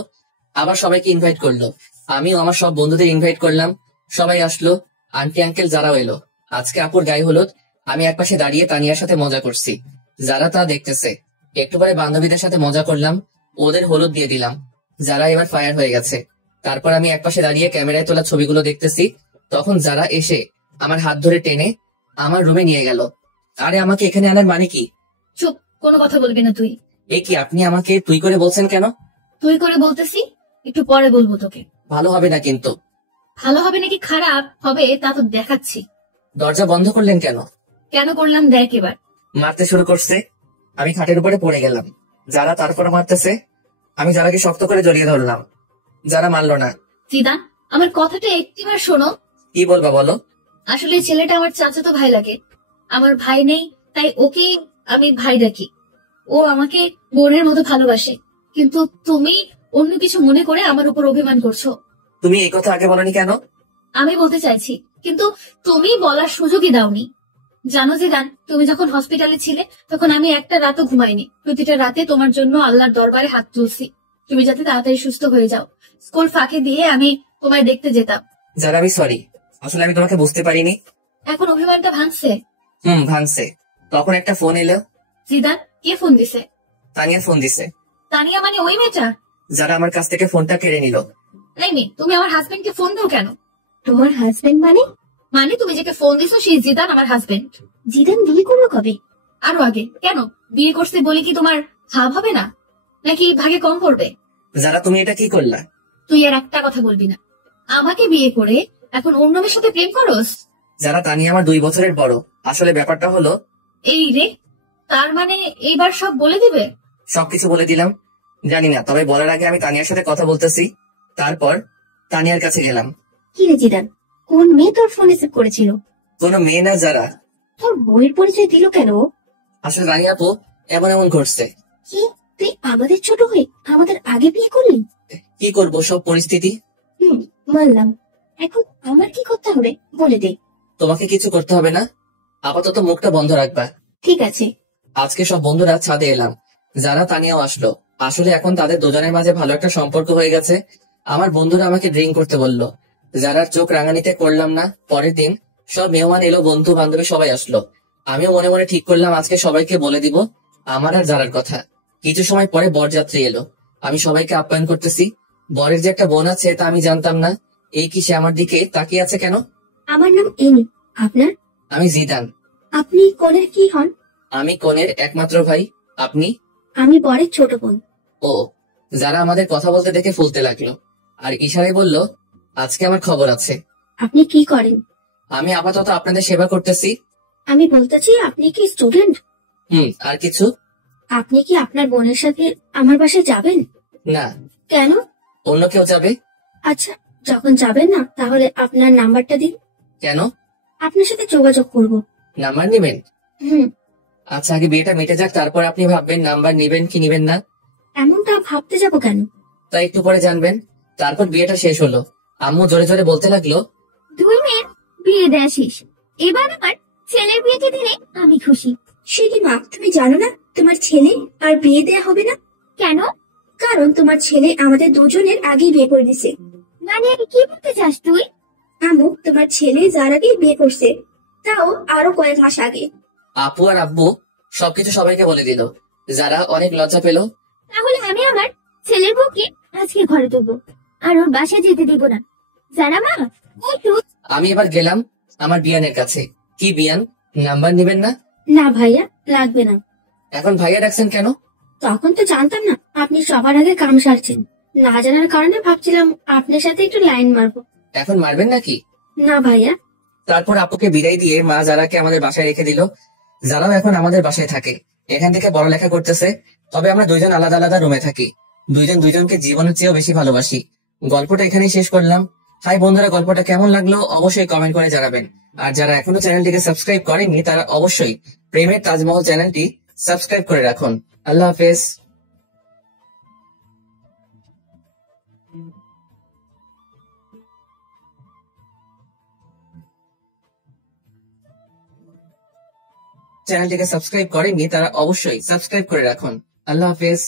আবার সবাইকে ইনভাইট করলো। আমিও আমার সব বন্ধুদের ইনভাইট করলাম। সবাই আসলো, আন্টি আঙ্কেল যারাও এলো। আজকে আপুর গায়ে হলুদ। আমি একপাশে দাঁড়িয়ে তানিয়ার সাথে মজা করছি, যারা তা দেখতেছে। একটু পরে বান্ধবীদের সাথে মজা করলাম, ওদের হলুদ দিয়ে দিলাম। যারা এবার ফায়ার হয়ে গেছে। তারপর আমি একপাশে দাঁড়িয়ে ক্যামেরায় তোলা ছবিগুলো দেখতেছি, তখন যারা এসে আমার হাত ধরে টেনে আমার রুমে নিয়ে গেল। আরে আমাকে এখানে আনার মানে কি? চুপ, কোনো কথা বলবি না তুই। এ কি, আপনি আমাকে তুই করে বলছেন কেন? তুই করে বলতেছি, একটু পরে বলবো তোকে। ভালো হবে না কিন্তু। ভালো হবে নাকি খারাপ হবে তা তো দেখাচ্ছি। দরজা বন্ধ করলেন কেন? কেন করলাম দেখ এবার। মারতে শুরু করছে, আমি খাটের উপরে পড়ে গেলাম। যারা তারপরে মারতেছে, আমি যারাকে শক্ত করে জড়িয়ে ধরলাম। যারা মারলো না। জিদান, আমার কথাটা একটিবার শোনো। কি বলবা বলো? আসলে ছেলেটা আমার চাচাতো ভাই লাগে। আমার ভাই নেই, তাই ওকে আমি ভাই ডাকি। ও আমাকে বোনের মতো ভালোবাসে, কিন্তু তুমি অন্য কিছু মনে করে আমার উপর অভিমান করছো। তুমি এই কথা আগে বলনি কেন? আমি বলতে চাইছি, কিন্তু তুমি বলার সুযোগই দাওনি। জানো জিদান, তুমি যখন হসপিটালে ছিলে তখন আমি একটা রাতও ঘুমাইনি। প্রতিটা রাতে তোমার জন্য আল্লাহর দরবারে হাত তুলছি, তুমি যাতে তাড়াতাড়ি সুস্থ হয়ে যাও। স্কুল ফাঁকে দিয়ে আমি তোমায় দেখতে যেতাম। যারা আমি সরি, আসলে আমি তোমাকে বুঝতে পারিনি। এখন অভিমানটা ভাঙছে? ভাঙছে। তখন একটা ফোন এলো। জিদান, কে ফোন দিছে? তানিয়া ফোন দিছে। তানিয়া মানে ওই মেয়েটা যারা আমার কাছ থেকে ফোনটা কেড়ে নিল। এই মেয়ে, তুমি আমার হাজবেন্ডকে ফোন দাও কেন? তোমার হাজবেন্ড মানে? মানে তুমি যাকে ফোন দিছো সেই জিদান আমার হাজবেন্ড। জিদান বিয়ে করলো কবে? আরো আগে। কেন, বিয়ে করতে বলে কি তোমার ভাব হবে না, নাকি ভাগে কম পড়বে? যারা তুমি এটা কি করলা? তুই আর একটা কথা বলবি না। আমাকে বিয়ে করে এখন অন্য মেয়ের সাথে প্রেম করস? যারা তানিয়া আমার 2 বছরের বড়। আসলে ব্যাপারটা হলো এই রে, তার মানে এইবার সব বলে দিবে? সবকিছু বলে দিলাম। জানি না, তবে বলার আগে আমি তানিয়ার সাথে কথা বলতেছি। তারপর তানিয়ার কাছে গেলাম। কি রে জিদান, কোন মেয়ে তোর ফোন রিসিভ করেছিল? কোনো মেয়ে না, যারা। তোর বইয়ের পরিচয় দিল কেন? আসলে রানী আপু, এমন এমন ঘটছে। কি, তুই আমাদের ছোট হয়ে আমাদের আগে বিয়ে করলি? কি করবো, সব পরিস্থিতি। মানলাম। এখন আমার কি করতে হবে বলে দে। তোমাকে কিছু করতে হবে না, আপাতত মুখটা বন্ধ রাখবা। ঠিক আছে। আজকে সব বন্ধুরা ছাদে এলাম। যারা তানিয়াও আসলো। আসলে এখন তাদের দুজনের মাঝে ভালো একটা সম্পর্ক হয়ে গেছে। আমার বন্ধুরা আমাকে ড্রিঙ্ক করতে বললো। যারার চোখ রাঙানিতে করলাম না। পরের দিন সব মেহমান এলো, বন্ধু বান্ধবী সবাই আসলো। আমিও মনে মনে ঠিক করলাম আজকে সবাইকে বলে দিব আমার আর যারার কথা। কিছু সময় পরে বরযাত্রী এলো। আমি সবাইকে আপ্যায়ন করতেছি। বরের যে একটা বোন আছে তা আমি জানতাম না। এই কি, সে আমার দিকে তাকিয়ে আছে কেন? আমার নাম এনি। আপনার? আমি জিদান। আপনি কনের কি হন? আমি কনের একমাত্র ভাই। আপনি? আমি বরের ছোট বোন। ও। যারা আমাদের কথা বলতে দেখে ফুলতে লাগলো আর ইশারায় বলল আজকে আমার খবর আছে। আপনি কি করেন? আমি আপাতত আপনাদের সেবা করতেছি। আমি বলতেছি, আপনি কি স্টুডেন্ট? আর কিছু? আপনি কি আপনার বোনের সাথে আমার বাসায় যাবেন? না। কেন? অন্য কেউ যাবে। আচ্ছা, যখন যাবেন না তাহলে আপনার নাম্বারটা দিন। কেন? আপনার সাথে যোগাযোগ করব। নাম্বার নিবেন? হুম। আচ্ছা, আগে বিয়েটা মিটে যাক, তারপর আপনি ভাববেন নাম্বার নিবেন কি নিবেন না। এমনটা ভাবতে যাব কেন? তাই একটু পরে জানবেন। তারপর বিয়েটা শেষ হলো। আম্মু জোরে জোরে বলতে লাগলো, 2 মেয়ের বিয়ে দেয়া শেষ, এবার আমার ছেলের বিয়েতে দিলে আমি খুশি। সে কি মা, তুমি জানো না তোমার ছেলে আর বিয়ে দেয়া হবে না? কেন? কারণ তোমার ছেলে আমাদের দুজনের আগেই বিয়ে করে দিছে। মানে কি বলতে চাস তুই? আম্মু, তোমার ছেলে যার আগে বিয়ে করছে, তাও আরো কয়েক মাস আগে। আপু আর আব্বু সবকিছু সবাইকে বলে দিল। যারা অনেক লজ্জা পেল। তাহলে আমি আমার ছেলের বউকে আজকে ঘরে তুলবো, আর ওর বাসায় যেতে দিব না। যারা মা, আমি এবার গেলাম আমার বিয়ানের কাছে। কি বিয়ান, নাম্বার নিবেন না? না ভাইয়া, লাগবে না। এখন ভাইয়া ডাকছেন কেন? তখন তো জানতাম না আপনি সবার আগে কাম সারছেন। না জানার কারণে ভাবছিলাম আপনার সাথে একটু লাইন মারবো। এখন মারবেন নাকি? না ভাইয়া। তারপর আপুকে বিদায় দিয়ে মা যারাকে আমাদের বাসায় রেখে দিল। যারাও এখন আমাদের বাসায় থাকে, এখান থেকে পড়ালেখা করতেছে। তবে আমরা দুইজন আলাদা আলাদা রুমে থাকি। দুইজন দুইজনকে জীবনের চেয়েও বেশি ভালোবাসি। গল্পটা এখানেই শেষ করলাম। হাই বন্ধুরা, গল্পটা কেমন লাগলো অবশ্যই কমেন্ট করে জানাবেন। আর যারা এখনো চ্যানেলটিকে সাবস্ক্রাইব করেননি তারা অবশ্যই প্রেমের তাজমহল চ্যানেলটি সাবস্ক্রাইব করে রাখুন। আল্লাহ হাফেজ। চ্যানেলটিকে সাবস্ক্রাইব করেননি তারা অবশ্যই সাবস্ক্রাইব করে রাখুন। আল্লাহ হাফেজ।